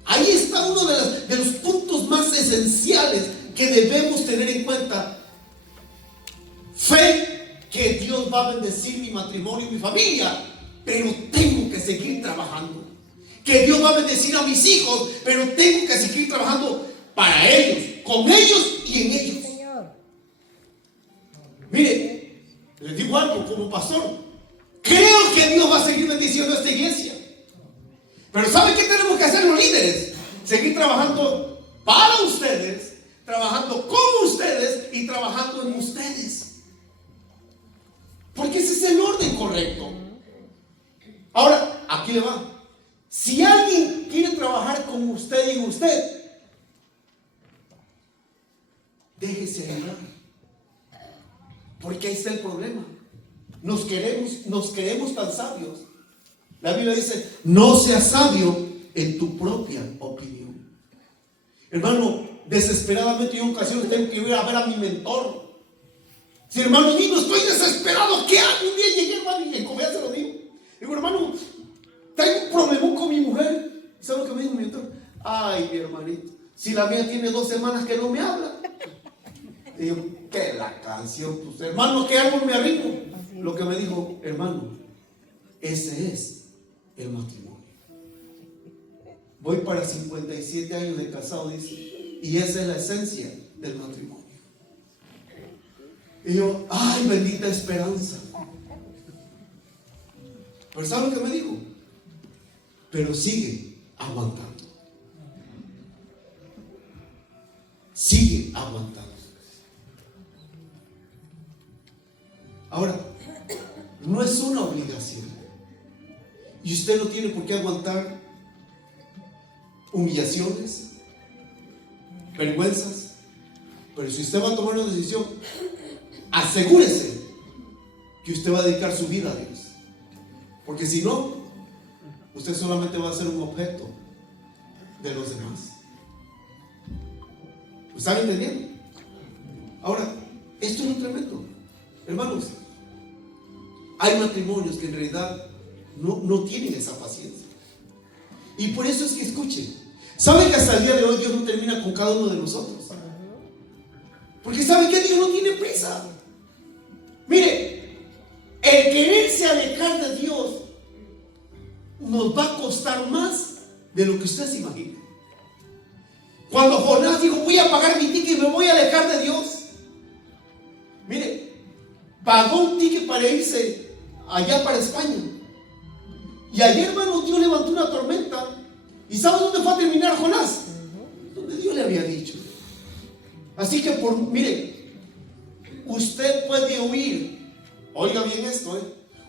Ahí está uno de los puntos más esenciales que debemos tener en cuenta. Fe que Dios va a bendecir mi matrimonio y mi familia, pero tengo que seguir trabajando. Que Dios va a bendecir a mis hijos, pero tengo que seguir trabajando para ellos, con ellos y en ellos. Mire, les digo algo como pastor. Creo que Dios va a seguir bendiciendo a esta iglesia. Pero ¿sabe qué tenemos que hacer los líderes? Seguir trabajando para ustedes, trabajando con ustedes y trabajando en ustedes. Porque ese es el orden correcto. Ahora, aquí le va. Si alguien quiere trabajar con usted y en usted, déjese ayudar. Porque ahí está el problema. Nos creemos tan sabios. La Biblia dice, no seas sabio en tu propia opinión. Hermano, desesperadamente yo en ocasiones tengo que ir a ver a mi mentor. Si hermano, digo, estoy desesperado, ¿qué hago? Un día llegué, hermano, y en confianza se lo digo. Digo, hermano, tengo un problemón con mi mujer. ¿Sabe lo que me dijo mi mentor? Ay, mi hermanito, si la mía tiene 2 semanas que no me habla. Digo, ¿qué la canción? Pues, hermano, ¿qué hago? Me arrimo. Lo que me dijo, hermano, ese es el matrimonio. Voy para 57 años de casado, dice, y esa es la esencia del matrimonio. Y yo, ay, bendita esperanza. Pero ¿sabe lo que me dijo? Pero sigue aguantando. Sigue aguantando. Ahora, no es una obligación. Y usted no tiene por qué aguantar humillaciones, vergüenzas. Pero si usted va a tomar una decisión, asegúrese que usted va a dedicar su vida a Dios. Porque si no, usted solamente va a ser un objeto de los demás. ¿Lo están entendiendo? Ahora, esto es lo tremendo. Hermanos, hay matrimonios que en realidad no tienen esa paciencia. Y por eso es que escuchen. ¿Saben que hasta el día de hoy Dios no termina con cada uno de nosotros? Porque ¿saben que Dios no tiene prisa? Mire, el quererse alejar de Dios nos va a costar más de lo que usted se imagina. Cuando Jonás dijo, voy a pagar mi ticket y me voy a alejar de Dios. Mire, pagó un ticket para irse allá para España. Y ayer, hermano, Dios levantó una tormenta. ¿Y sabe dónde fue a terminar Jonás? Donde Dios le había dicho. Así que, mire, usted puede huir. Oiga bien esto,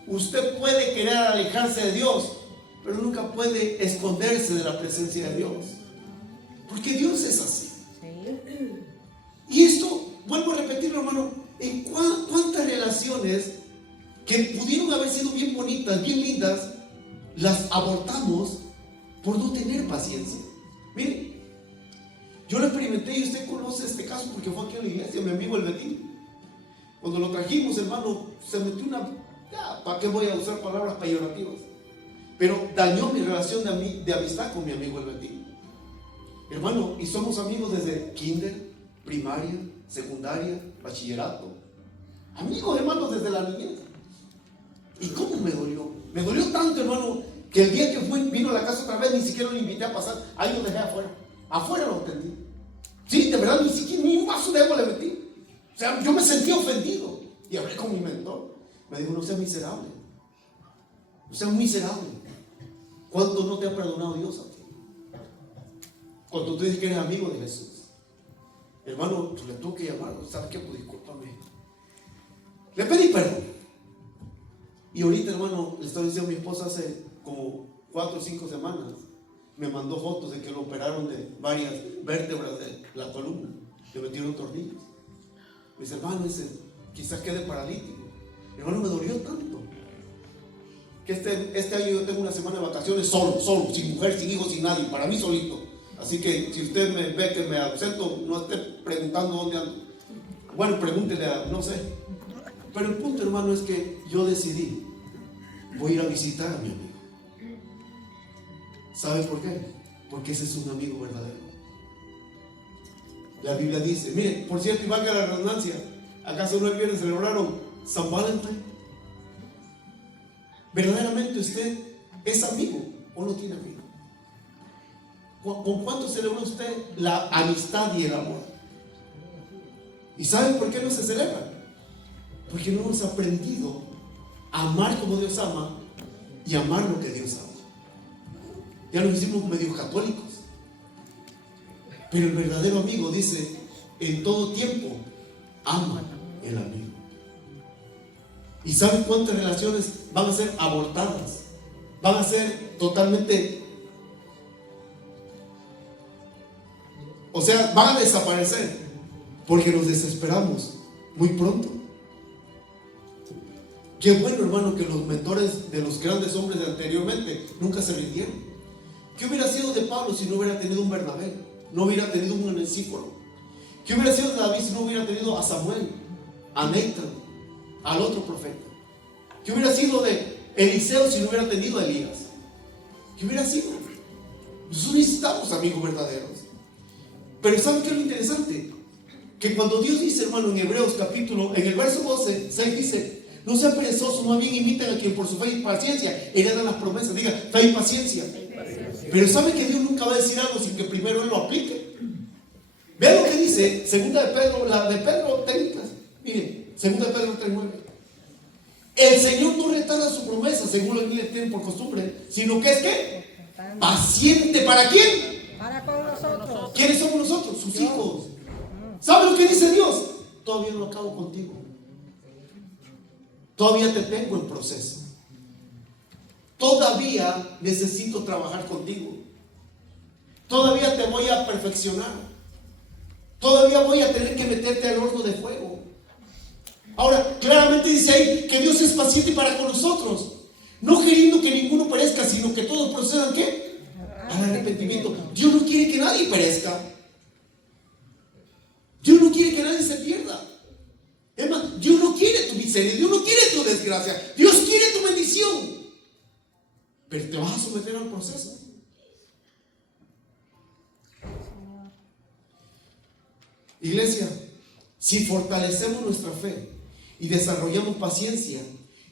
usted puede querer alejarse de Dios, pero nunca puede esconderse de la presencia de Dios. Porque Dios es así. Y esto, vuelvo a repetirlo, hermano, en cuántas relaciones que pudieron haber sido bien bonitas, bien lindas, las abortamos por no tener paciencia. Mire, yo lo experimenté y usted conoce este caso porque fue aquí en la iglesia, mi amigo el Betín. Cuando lo trajimos, hermano, se metió ¿para qué voy a usar palabras peyorativas? Pero dañó mi relación de amistad con mi amigo el Betín. Hermano, y somos amigos desde kinder, primaria, secundaria, bachillerato. Amigos, hermanos, desde la niñez. ¿Y cómo me dolió? Me dolió tanto, hermano, que el día que vino a la casa otra vez, ni siquiera lo invité a pasar. Ahí lo dejé afuera. Afuera lo atendí. Sí, de verdad, ni siquiera ni un vaso de agua le metí. O sea, yo me sentí ofendido. Y hablé con mi mentor. Me dijo, no seas miserable. No seas miserable. ¿Cuánto no te ha perdonado Dios a ti? Cuando tú dices que eres amigo de Jesús. Hermano, tú le tuve que llamar. ¿Sabes qué? Pues discúlpame. Le pedí perdón. Y ahorita, hermano, le estaba diciendo a mi esposa hace como 4 o 5 semanas. Me mandó fotos de que lo operaron de varias vértebras de la columna. Le metieron tornillos. Mis hermanos dicen, quizás quede paralítico. Hermano, me dolió tanto que este año yo tengo una semana de vacaciones solo, sin mujer, sin hijos, sin nadie, para mí solito. Así que si usted me ve que me ausento, no esté preguntando dónde ando. Bueno, pregúntele a, no sé. Pero el punto, hermano, es que yo decidí, voy a ir a visitar a mi amigo. ¿Sabes por qué? Porque ese es un amigo verdadero. La Biblia dice, mire, por cierto, y valga la redundancia, ¿acaso no el viernes celebraron San Valentín? ¿Verdaderamente usted es amigo o no tiene amigo? ¿Con cuánto celebró usted la amistad y el amor? ¿Y saben por qué no se celebra? Porque no hemos aprendido a amar como Dios ama y amar lo que Dios ama. Ya nos hicimos medio católicos. Pero el verdadero amigo dice, en todo tiempo, ama el amigo. ¿Y saben cuántas relaciones van a ser abortadas? Van a ser totalmente, o sea, van a desaparecer porque nos desesperamos muy pronto. Qué bueno, hermano, que los mentores de los grandes hombres de anteriormente nunca se rindieron. ¿Qué hubiera sido de Pablo si no hubiera tenido un Bernabé? No hubiera tenido un Onesíforo. ¿Qué hubiera sido de David si no hubiera tenido a Samuel, a Nathan, al otro profeta? ¿Qué hubiera sido de Eliseo si no hubiera tenido a Elías? ¿Qué hubiera sido? Nosotros necesitamos amigos verdaderos. Pero ¿saben qué es lo interesante? Que cuando Dios dice, hermano, en Hebreos capítulo, en el verso 12, 6 dice, no sean perezosos, más bien imiten a quien por su fe y paciencia heredan las promesas. Diga, fe y paciencia. Pero ¿sabe que Dios nunca va a decir algo sin que primero Él lo aplique? Vean lo que dice segunda de Pedro, la de Pedro técnicas. Miren, segunda de Pedro 3:9. El Señor no retarda su promesa, según los niños tienen por costumbre, sino que es ¿qué? Paciente. ¿Para quién? Para con nosotros. ¿Quiénes somos nosotros? Sus hijos. ¿Sabe lo que dice Dios? Todavía no acabo contigo. Todavía te tengo en proceso. Todavía necesito trabajar contigo. Todavía te voy a perfeccionar. Todavía voy a tener que meterte al horno de fuego. Ahora, claramente dice ahí que Dios es paciente para con nosotros, no queriendo que ninguno perezca, sino que todos procedan ¿qué? Al arrepentimiento. Dios no quiere que nadie perezca. Dios no quiere que nadie se pierda. Es más, Dios no quiere tu miseria, Dios no quiere tu desgracia, Dios quiere tu bendición. Pero te vas a someter al proceso. Iglesia, si fortalecemos nuestra fe y desarrollamos paciencia,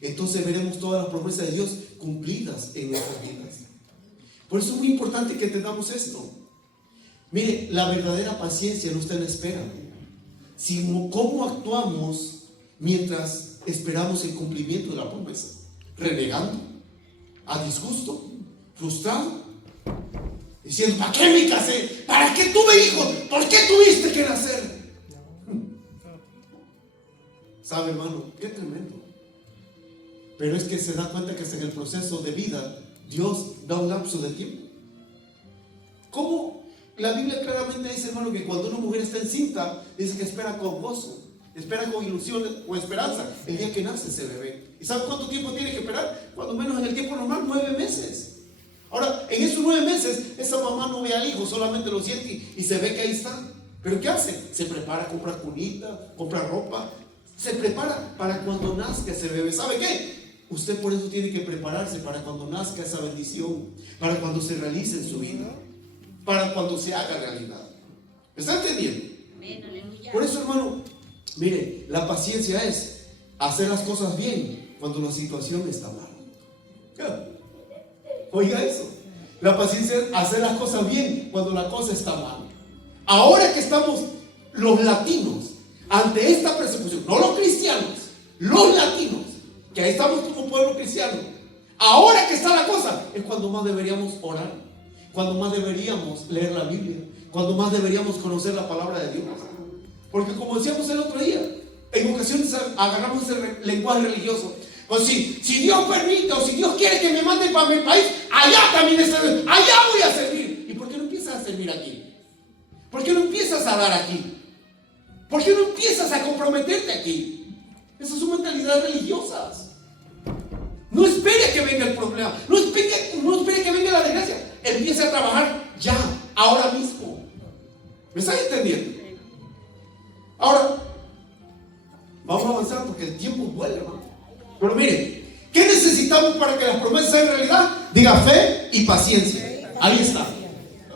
entonces veremos todas las promesas de Dios cumplidas en nuestras vidas. Por eso es muy importante que entendamos esto. Mire, la verdadera paciencia no está en la espera, sino cómo actuamos mientras esperamos el cumplimiento de la promesa. Renegando, a disgusto, frustrado, diciendo, ¿para qué me casé? ¿Para qué tuve hijos? ¿Por qué tuviste que nacer? ¿Sabe, hermano? Qué tremendo. Pero es que se da cuenta que hasta en el proceso de vida Dios da un lapso de tiempo. ¿Cómo? La Biblia claramente dice, hermano, que cuando una mujer está encinta, dice que espera con gozo, espera con ilusión o esperanza el día que nace ese bebé. ¿Y sabe cuánto tiempo tiene que esperar? Cuando menos en el tiempo normal, 9 meses. Ahora, en esos 9 meses, esa mamá no ve al hijo, solamente lo siente y se ve que ahí está. ¿Pero qué hace? Se prepara, compra cunita, compra ropa, se prepara para cuando nazca ese bebé. ¿Sabe qué? Usted por eso tiene que prepararse para cuando nazca esa bendición, para cuando se realice en su vida, para cuando se haga realidad. ¿Me está entendiendo? Por eso, hermano, mire, la paciencia es hacer las cosas bien cuando la situación está mal. Oiga eso. La paciencia es hacer las cosas bien cuando la cosa está mal. Ahora que estamos los latinos ante esta persecución, no los cristianos, los latinos, que ahí estamos como pueblo cristiano, ahora que está la cosa, es cuando más deberíamos orar, cuando más deberíamos leer la Biblia, cuando más deberíamos conocer la palabra de Dios. Porque como decíamos el otro día, en ocasiones agarramos ese lenguaje religioso. Pues si Dios permite o si Dios quiere que me mande para mi país, allá también es servir, allá voy a servir. ¿Y por qué no empiezas a servir aquí? ¿Por qué no empiezas a dar aquí? ¿Por qué no empiezas a comprometerte aquí? Esas son mentalidades religiosas. No espere a que venga el problema, no espere que venga la desgracia. Empiece a trabajar ya, ahora mismo. ¿Me estás entendiendo? Ahora, vamos a avanzar porque el tiempo vuela, hermano. Pero miren, ¿qué necesitamos para que las promesas sean realidad? Diga fe y paciencia. Ahí está.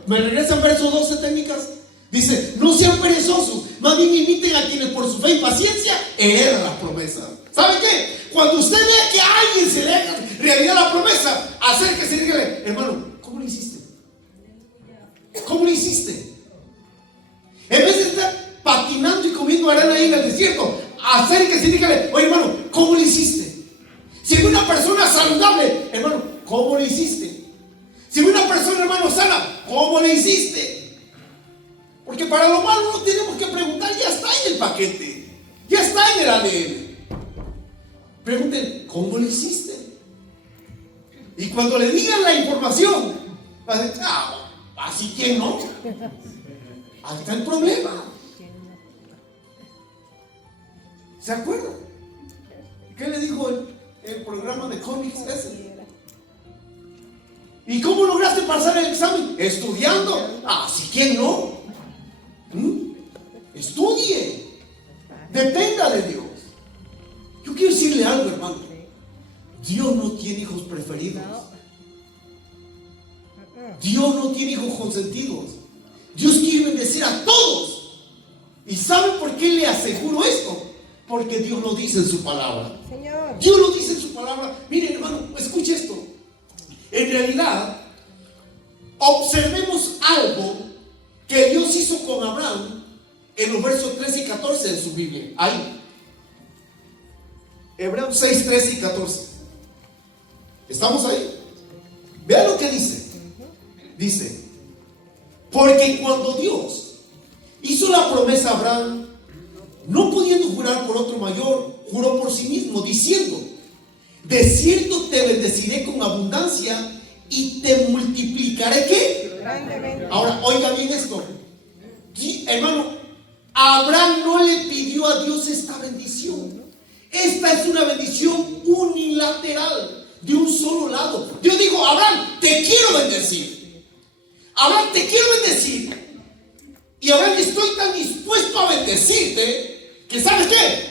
¿Me regresan versos 12 técnicas? Dice, no sean perezosos, más bien imiten a quienes por su fe y paciencia heredan las promesas. ¿Sabe qué? Cuando usted vea que a alguien se le haga realidad la promesa, acérquese y dígale, hermano, ¿cómo lo hiciste? ¿Cómo lo hiciste? En vez de estar patinando y comiendo arena ahí en el desierto, acérquese y dígale, oye hermano, ¿cómo lo hiciste? Si es una persona saludable, hermano, ¿cómo lo hiciste? Si es una persona, hermano, sana, ¿cómo lo hiciste? Porque para lo malo no tenemos que preguntar, ya está en el paquete, ya está en el ADN. Pregunten, ¿cómo lo hiciste? Y cuando le digan la información, va a decir, así que no. Ahí está el problema. ¿Se acuerdan? ¿Qué le dijo el programa de cómics ese? ¿Y cómo lograste pasar el examen? Estudiando. Así que no. Estudie. Dependa de Dios. Yo quiero decirle algo, hermano. Dios no tiene hijos preferidos. Dios no tiene hijos consentidos. Dios quiere bendecir a todos. ¿Y saben por qué le aseguro esto? Porque Dios lo dice en su palabra. Señor. Dios lo dice en su palabra. Miren, hermano, escuche esto. En realidad, observemos algo que Dios hizo con Abraham en los versos 13 y 14 de su Biblia. Ahí. Hebreos 6, 13 y 14. ¿Estamos ahí? Vean lo que dice. Dice, porque cuando Dios hizo la promesa a Abraham, no pudiendo jurar por otro mayor, juró por sí mismo, diciendo, de cierto te bendeciré con abundancia y te multiplicaré ¿qué? Ahora, oiga bien esto. Hermano, Abraham no le pidió a Dios esta bendición. Esta es una bendición unilateral, de un solo lado. Dios dijo, Abraham, te quiero bendecir. Abraham, te quiero bendecir. Y Abraham, estoy tan dispuesto a bendecirte que, ¿sabes qué?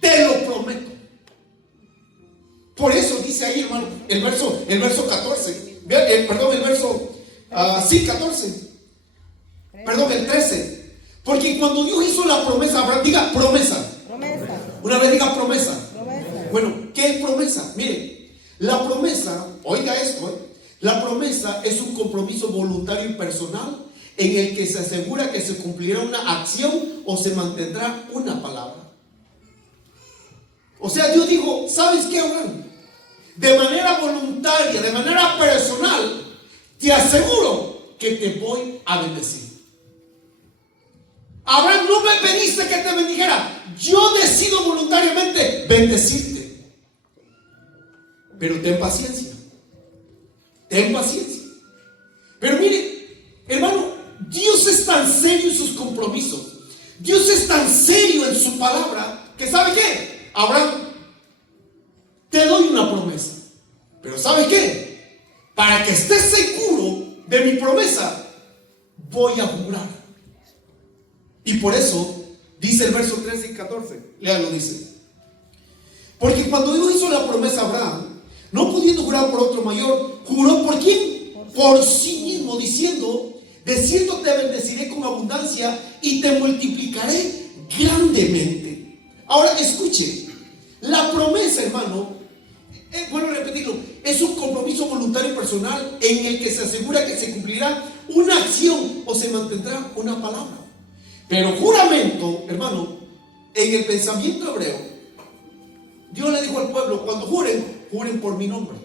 Te lo prometo. Por eso dice ahí, hermano, el verso 14. Perdón, el verso 14. Perdón, el 13. Porque cuando Dios hizo la promesa a Abraham, diga promesa. Promesa. Una vez diga promesa. Promesa. Bueno, ¿qué es promesa? Mire, la promesa, oiga esto, la promesa es un compromiso voluntario y personal en el que se asegura que se cumplirá una acción o se mantendrá una palabra. O sea, Dios dijo, ¿sabes qué, Abraham? De manera voluntaria, de manera personal, te aseguro que te voy a bendecir. Abraham, no me pediste que te bendijera. Yo decido voluntariamente bendecirte. Pero ten paciencia. Ten paciencia. Pero mire, hermano, Dios es tan serio en sus compromisos. Dios es tan serio en su palabra que ¿sabe qué? Abraham, te doy una promesa. Pero ¿sabe qué? Para que estés seguro de mi promesa, voy a jurar. Y por eso dice el verso 13 y 14. Léalo, dice. Porque cuando Dios hizo la promesa a Abraham, no pudiendo jurar por otro mayor, juró ¿por quién? Por sí mismo, diciendo, de cierto te bendeciré con abundancia y te multiplicaré grandemente. Ahora escuche, la promesa, hermano, vuelvo a repetirlo, es un compromiso voluntario y personal en el que se asegura que se cumplirá una acción o se mantendrá una palabra. Pero juramento, hermano, en el pensamiento hebreo, Dios le dijo al pueblo, cuando juren por mi nombre.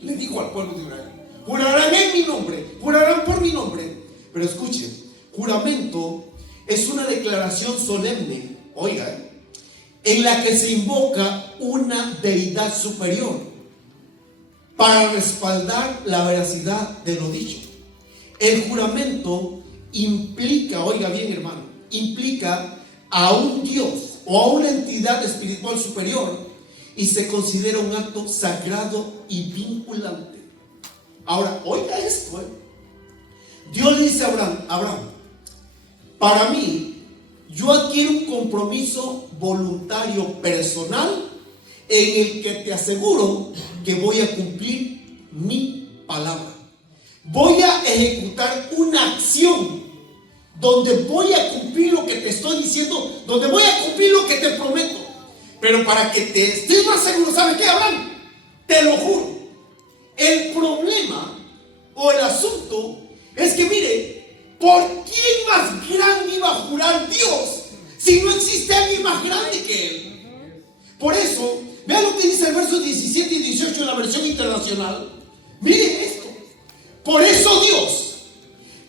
Le dijo al pueblo de Israel, jurarán en mi nombre, jurarán por mi nombre. Pero escuche, juramento es una declaración solemne, oiga, en la que se invoca una deidad superior para respaldar la veracidad de lo dicho. El juramento implica, oiga bien, hermano, implica a un Dios o a una entidad espiritual superior y se considera un acto sagrado y vinculante. Ahora, oiga esto, Dios le dice a Abraham, para mí, yo adquiero un compromiso voluntario personal en el que te aseguro que voy a cumplir mi palabra. Voy a ejecutar una acción donde voy a cumplir lo que te estoy diciendo, donde voy a cumplir lo que te prometo. Pero para que te estés más seguro, ¿sabes qué, Abraham? Te lo juro. El problema o el asunto es que, mire, ¿por quién más grande iba a jurar Dios si no existe alguien más grande que Él? Por eso, vean lo que dice el verso 17 y 18 en la versión internacional. Miren esto. Por eso Dios,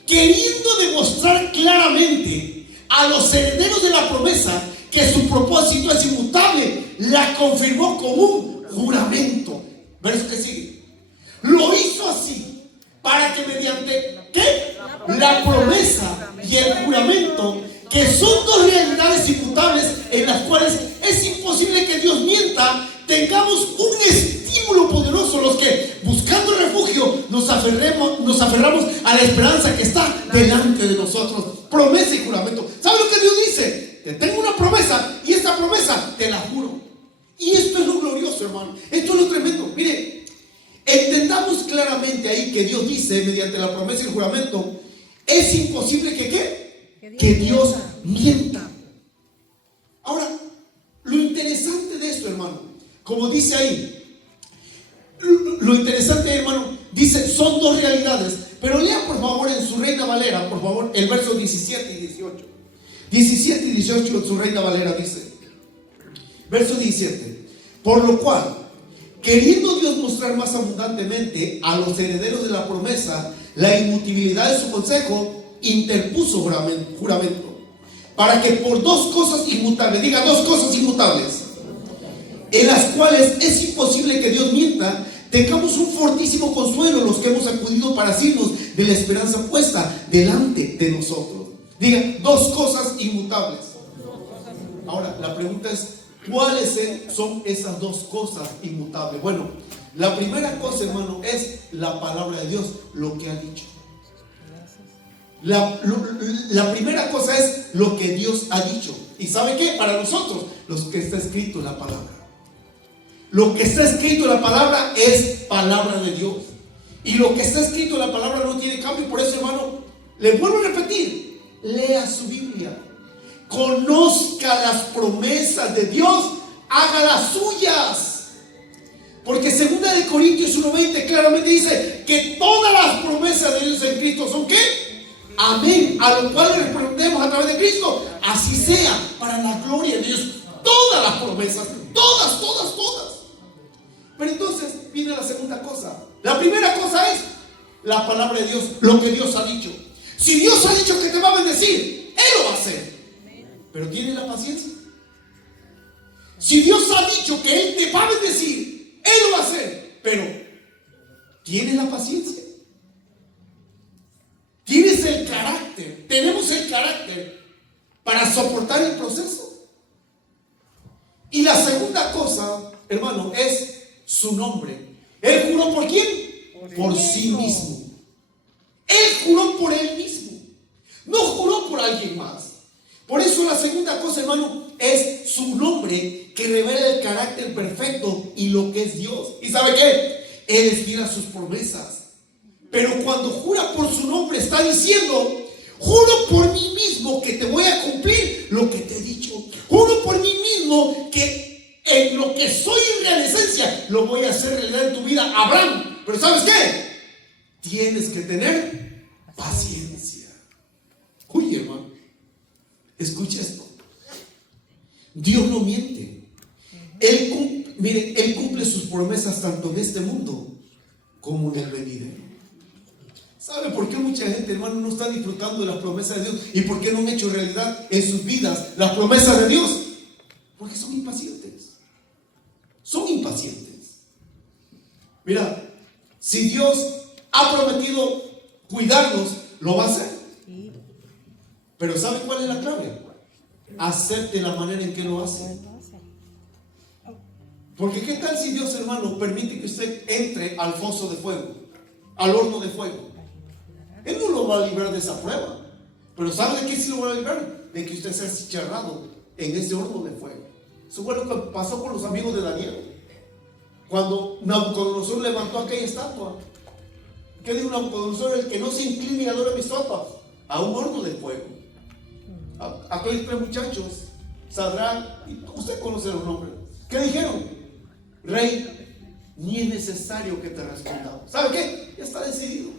queriendo demostrar claramente a los herederos de la promesa que su propósito es inmutable, la confirmó con un juramento. Verso que sigue. Lo hizo así para que mediante ¿qué? La promesa y el juramento, que son dos realidades inmutables en las cuales es imposible que Dios mienta, tengamos un estímulo poderoso los que, buscando refugio, nos aferramos a la esperanza que está delante de nosotros. Promesa y juramento. ¿Sabe lo que Dios dice? Te tengo una promesa y esta promesa te la juro. Y esto es lo glorioso, hermano. Esto es lo tremendo. Mire, entendamos claramente ahí que Dios dice, mediante la promesa y el juramento, es imposible que ¿qué? Que Dios mienta. Ahora, lo interesante de esto, hermano, como dice ahí, lo interesante, hermano, dice, son dos realidades. Pero lean por favor en su Reina Valera, por favor, el verso 17 y 18. 17 y 18 en su Reina Valera dice, verso 17, por lo cual, queriendo Dios mostrar más abundantemente a los herederos de la promesa la inmutabilidad de su consejo, interpuso juramento, para que por dos cosas inmutables, diga dos cosas inmutables, en las cuales es imposible que Dios mienta, tengamos un fortísimo consuelo los que hemos acudido para asirnos de la esperanza puesta delante de nosotros. Diga, dos cosas inmutables. Ahora, la pregunta es, ¿cuáles son esas dos cosas inmutables? Bueno, la primera cosa, hermano, es la palabra de Dios, lo que ha dicho. La primera cosa es lo que Dios ha dicho. ¿Y sabe qué? Para nosotros, lo que está escrito en la palabra. Lo que está escrito en la palabra es palabra de Dios. Y lo que está escrito en la palabra no tiene cambio. Por eso, hermano, le vuelvo a repetir, lea su Biblia, conozca las promesas de Dios, haga las suyas. Porque 2 Corintios 1:20 claramente dice que todas las promesas de Dios en Cristo son ¿qué? Amén. A lo cual le respondemos a través de Cristo, así sea, para la gloria de Dios. Todas las promesas, todas. Pero entonces viene la segunda cosa. La primera cosa es la palabra de Dios, lo que Dios ha dicho. Si Dios ha dicho que te va a bendecir, Él lo va a hacer. Pero ¿tienes la paciencia? Si Dios ha dicho que Él te va a bendecir, Él lo va a hacer. Pero ¿tienes la paciencia? ¿Tienes el carácter? ¿Tenemos el carácter para soportar el proceso? Y la segunda cosa, hermano, es su nombre. ¿Él juró por quién? Por sí mismo. Él juró por Él mismo. No juró por alguien más. Por eso la segunda cosa, hermano, es su nombre, que revela el carácter perfecto y lo que es Dios. ¿Y sabe qué? Él es fiel a sus promesas. Pero cuando jura por su nombre, está diciendo, juro por mí mismo que te voy a cumplir lo que te he dicho. Juro por mí mismo que en lo que soy en real esencia, lo voy a hacer realidad en tu vida, Abraham. Pero ¿sabes qué? Tienes que tener paciencia. Uy, hermano, escucha esto. Dios no miente. Él cumple sus promesas tanto en este mundo como en el venidero. ¿Sabe por qué mucha gente, hermano, no está disfrutando de las promesas de Dios? ¿Y por qué no han hecho realidad en sus vidas las promesas de Dios? Porque son impacientes. Son impacientes. Mira, si Dios ha prometido cuidarnos, lo va a hacer. Pero ¿sabe cuál es la clave? acepte la manera en que lo hace. Porque ¿qué tal si Dios, hermano, permite que usted entre al foso de fuego, al horno de fuego? Él no lo va a librar de esa prueba. Pero ¿sabe de qué sí lo va a librar? De que usted sea achicharrado en ese horno de fuego. Eso fue lo que pasó con los amigos de Daniel. Cuando Nabucodonosor levantó aquella estatua, ¿qué dijo Nabucodonosor? El que no se incline y adore mis estatuas, a un horno de fuego. Aquellos tres muchachos, Sadrach, y usted conoce los nombres, ¿qué dijeron? Rey, ni es necesario que te respondamos. ¿Sabe qué? Ya está decidido.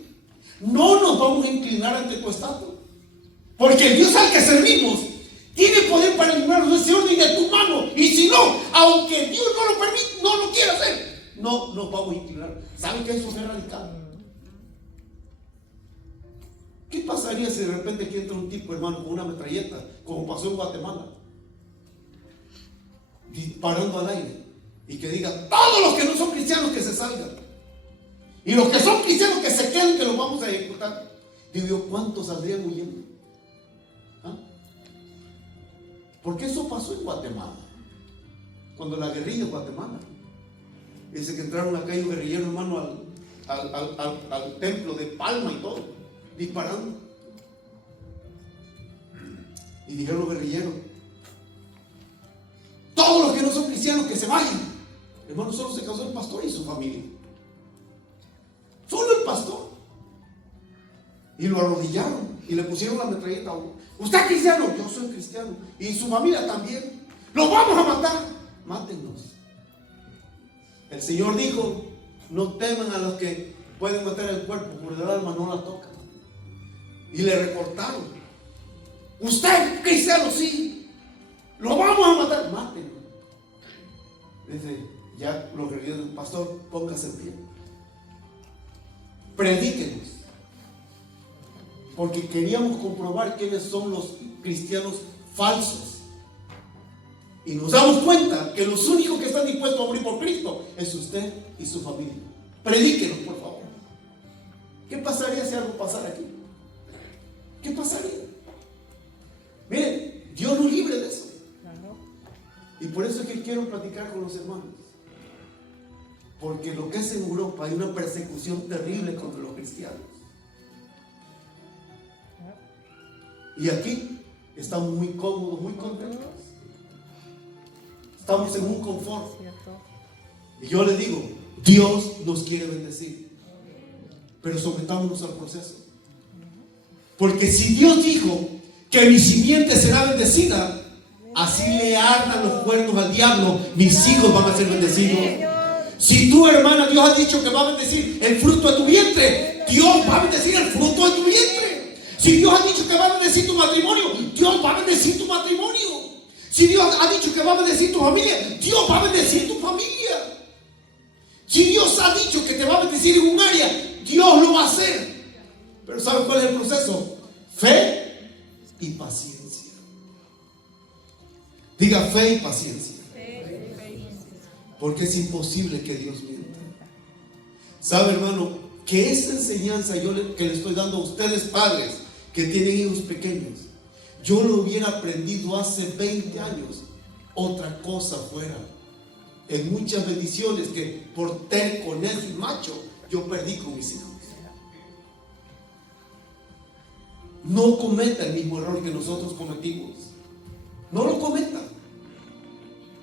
No nos vamos a inclinar ante tu estatua, porque el Dios al que servimos tiene poder para librarnos de ese orden de tu mano. Y si no, aunque Dios no lo permite, no lo quiera hacer, no nos vamos a inclinar. ¿Saben qué? Eso es radical. ¿Qué pasaría si de repente aquí entra un tipo, hermano, con una metralleta, como pasó en Guatemala, disparando al aire, y que diga: todos los que no son cristianos que se salgan, y los que son cristianos que se queden, que los vamos a ejecutar? Digo yo, ¿cuántos saldrían huyendo? ¿Ah? Porque eso pasó en Guatemala, cuando la guerrilla en Guatemala, dice que entraron acá y guerrilleros, hermano, al templo de Palma y todo, disparando. Y dijeron los guerrilleros: todos los que no son cristianos que se vayan. Hermano, solo se casó el pastor y su familia, solo el pastor, y lo arrodillaron y le pusieron la metralleta a uno. ¿Usted es cristiano? Yo soy cristiano. Y su familia también. ¡Los vamos a matar! Mátennos. El Señor dijo: no teman a los que pueden matar el cuerpo, porque el alma no la toca. Y le recortaron. ¿Usted es cristiano? Sí. ¡Lo vamos a matar! Mátenlo. Dice, ya los guerrilleros del pastor, póngase en pie, predíquenos, porque queríamos comprobar quiénes son los cristianos falsos. Y nos damos cuenta que los únicos que están dispuestos a morir por Cristo es usted y su familia. Predíquenos, por favor. ¿Qué pasaría si algo pasara aquí? ¿Qué pasaría? Miren, Dios nos libre de eso. Y por eso es que quiero platicar con los hermanos, porque lo que es en Europa hay una persecución terrible contra los cristianos, y aquí estamos muy cómodos, muy contentos, estamos en un confort. Y yo les digo, Dios nos quiere bendecir, pero sometámonos al proceso, porque si Dios dijo que mi simiente será bendecida, así le ardan los cuernos al diablo, mis hijos van a ser bendecidos. Si tu hermana, Dios ha dicho que va a bendecir el fruto de tu vientre, Dios va a bendecir el fruto de tu vientre. Si Dios ha dicho que va a bendecir tu matrimonio, Dios va a bendecir tu matrimonio. Si Dios ha dicho que va a bendecir tu familia, Dios va a bendecir tu familia. Si Dios ha dicho que te va a bendecir en un área, Dios lo va a hacer. Pero ¿sabes cuál es el proceso? Fe y paciencia. Diga: fe y paciencia. Porque es imposible que Dios mienta. ¿Sabe, hermano? Que esa enseñanza que le estoy dando a ustedes, padres que tienen hijos pequeños, yo lo hubiera aprendido hace 20 años. Otra cosa fuera. En muchas bendiciones que por terco, necio y macho yo perdí con mis hijos. No cometa el mismo error que nosotros cometimos. No lo cometa.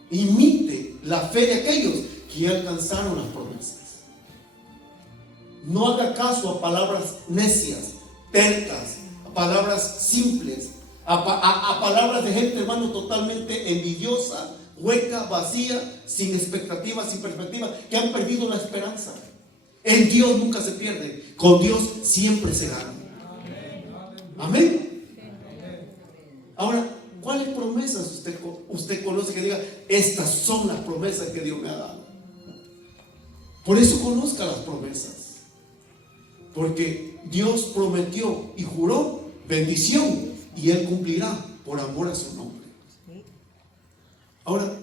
Imite la fe de aquellos que ya alcanzaron las promesas. No haga caso a palabras necias, tercas, a palabras simples, a palabras de gente, hermano, totalmente envidiosa, hueca, vacía, sin expectativas, sin perspectiva, que han perdido la esperanza. En Dios nunca se pierde, con Dios siempre se gana. Amén. Ahora, ¿cuáles promesas usted conoce que diga: estas son las promesas que Dios me ha dado? Por eso conozca las promesas, porque Dios prometió y juró bendición, y Él cumplirá por amor a su nombre. Ahora,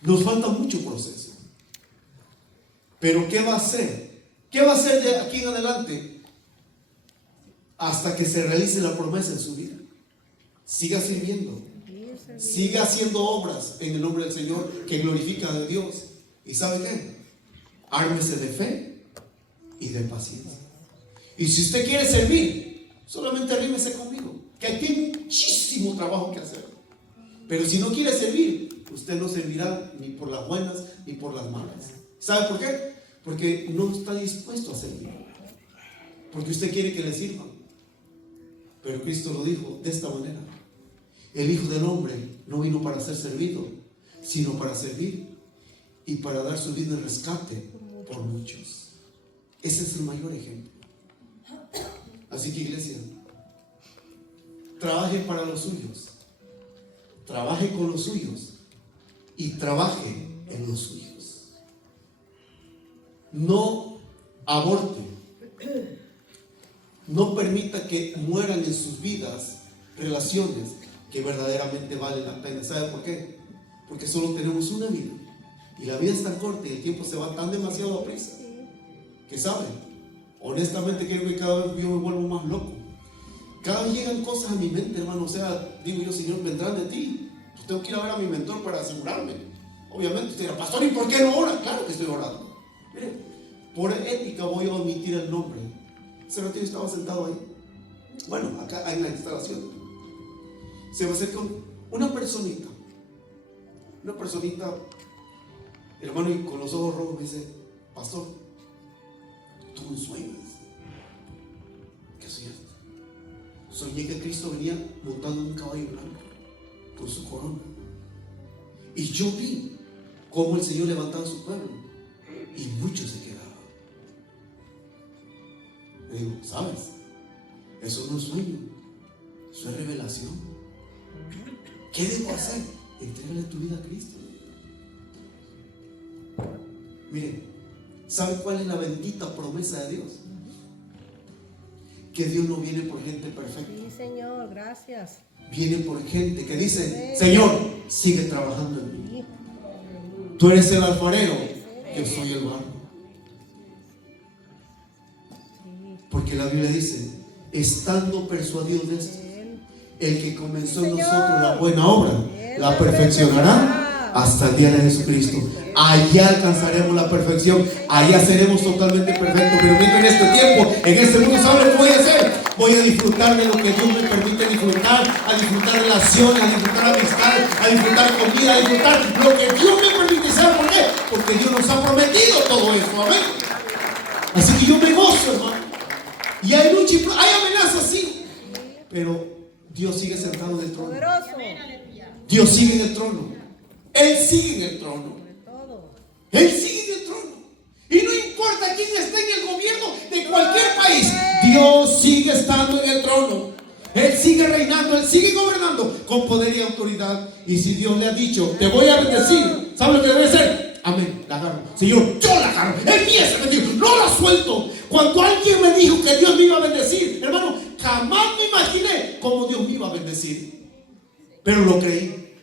nos falta mucho proceso, pero ¿qué va a hacer? ¿Qué va a hacer de aquí en adelante hasta que se realice la promesa en su vida? Siga sirviendo, Siga haciendo obras en el nombre del Señor que glorifican a Dios. ¿Y sabe qué? Ármese de fe y de paciencia. Y si usted quiere servir, solamente arrímese conmigo, que aquí hay muchísimo trabajo que hacer. Pero si no quiere servir, usted no servirá ni por las buenas ni por las malas. ¿Sabe por qué? Porque no está dispuesto a servir, porque usted quiere que le sirvan. Pero Cristo lo dijo de esta manera: el Hijo del Hombre no vino para ser servido, sino para servir y para dar su vida en rescate por muchos. Ese es el mayor ejemplo. Así que, iglesia, trabaje para los suyos, trabaje con los suyos y trabaje en los suyos. No aborte, no permita que mueran en sus vidas relaciones que verdaderamente valen la pena. ¿Sabe por qué? Porque solo tenemos una vida y la vida es tan corta y el tiempo se va tan demasiado a prisa que, ¿sabe? Honestamente creo que cada vez yo me vuelvo más loco. Cada vez llegan cosas a mi mente, hermano. O sea, digo yo: Señor, vendrán de ti. Pues tengo que ir a ver a mi mentor para asegurarme. Obviamente usted dirá: pastor, ¿y por qué no ora? Claro que estoy orando. Mire, por ética voy a omitir el nombre. Ese ratito estaba sentado ahí. Bueno, acá hay una instalación. Se me acerca una personita, hermano, y con los ojos rojos me dice: pastor, tuve un sueño. ¿Qué soñaste? Soñé que Cristo venía montando un caballo blanco con su corona, y yo vi cómo el Señor levantaba a su pueblo y muchos se quedaban. Le digo: ¿sabes? Eso no es sueño, eso es revelación. ¿Qué debo hacer? Entrégale tu vida a Cristo. Mire, ¿sabe cuál es la bendita promesa de Dios? Que Dios no viene por gente perfecta. Sí, Señor, gracias. Viene por gente que dice: Señor, sigue trabajando en mí. Tú eres el alfarero, yo soy el barro. Porque la Biblia dice: estando persuadidos de esto, el que comenzó en nosotros la buena obra, la perfeccionará hasta el día de Jesucristo. Allá alcanzaremos la perfección, allá seremos totalmente perfectos. Pero mientras en este tiempo, en este mundo, ¿saben lo que voy a hacer? Voy a disfrutar de lo que Dios me permite disfrutar, a disfrutar relaciones, a disfrutar amistad, a disfrutar comida, a disfrutar lo que Dios me permite. ¿Saben por qué? Porque Dios nos ha prometido todo eso, amén. Así que yo me gozo, hermano. Y hay lucha y hay amenazas, sí, pero Dios sigue sentado en el trono. Dios sigue en el trono. Él sigue en el trono. Él sigue en el trono. Y no importa quién esté en el gobierno de cualquier país, Dios sigue estando en el trono. Él sigue reinando, Él sigue gobernando con poder y autoridad. Y si Dios le ha dicho: te voy a bendecir, ¿sabe lo que debe hacer? Amén, la agarro. Señor, yo la agarro. Él me hace bendecir, no la suelto. Cuando alguien me dijo que Dios me iba a bendecir, hermano, jamás me imaginé cómo Dios me iba a bendecir. Pero lo creí.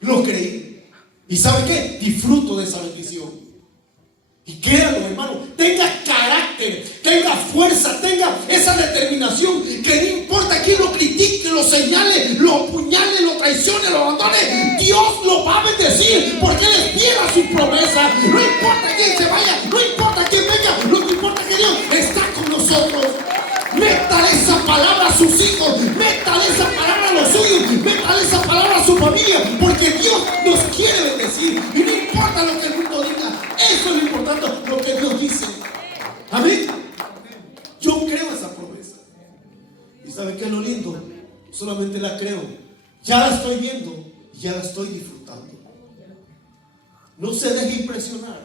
Lo creí. ¿Y sabe qué? Disfruto de esa bendición. Y créalo, hermano, tenga carácter, tenga fuerza, tenga esa determinación, que no importa quién lo critique, lo señale, lo apuñale, lo traicione, lo abandone, Dios lo va a bendecir, porque Él es fiel a su promesa. No importa quién se vaya, no importa quién venga, lo que importa es que Dios está con nosotros. Métale esa palabra a sus hijos, métale esa palabra a los suyos, métale esa palabra a su familia, porque Dios nos quiere bendecir. Y no importa lo que el mundo diga, eso es lo importante, lo que Dios dice. Amén. Yo creo esa promesa. ¿Y sabe qué es lo lindo? Solamente la creo. Ya la estoy viendo, ya la estoy disfrutando. No se deje impresionar.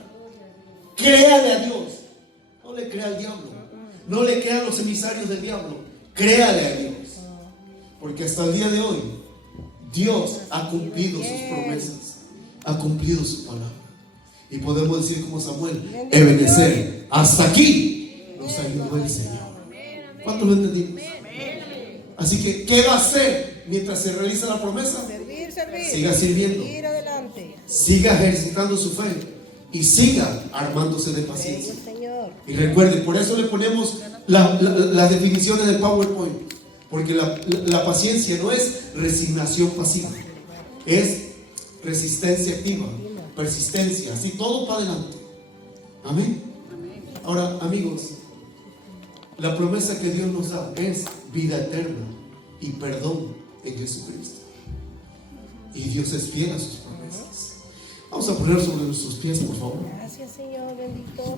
Créale a Dios. No le crea al diablo. No le crean los emisarios del diablo. Créale a Dios. Porque hasta el día de hoy Dios ha cumplido sus promesas, ha cumplido su palabra. Y podemos decir como Samuel: Ebenezer, hasta aquí nos ayudó el Señor. ¿Cuántos lo entendimos? Así que, ¿qué va a hacer mientras se realiza la promesa? Servir. Siga sirviendo, Ir adelante. siga ejercitando su fe y siga armándose de paciencia. Y recuerden, por eso le ponemos las definiciones del PowerPoint, porque la paciencia no es resignación pasiva. Es resistencia activa, persistencia, así todo para adelante. Amén. Ahora, amigos, la promesa que Dios nos da es vida eterna y perdón en Jesucristo. Y Dios es fiel a sus promesas. Vamos a poner sobre nuestros pies, por favor. Gracias, Señor bendito.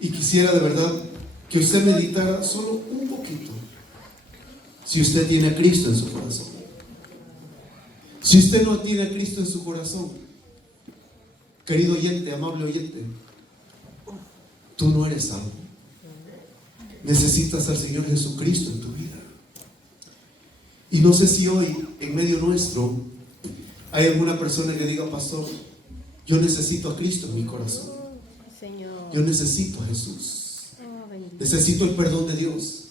Y quisiera de verdad que usted meditara solo un poquito. Si usted tiene a Cristo en su corazón. Si usted no tiene a Cristo en su corazón, querido oyente, amable oyente, tú no eres salvo. Necesitas al Señor Jesucristo en tu vida. Y no sé si hoy, en medio nuestro, hay alguna persona que diga: pastor, yo necesito a Cristo en mi corazón. Señor. Yo necesito a Jesús. Oh, bendito. Necesito el perdón de Dios.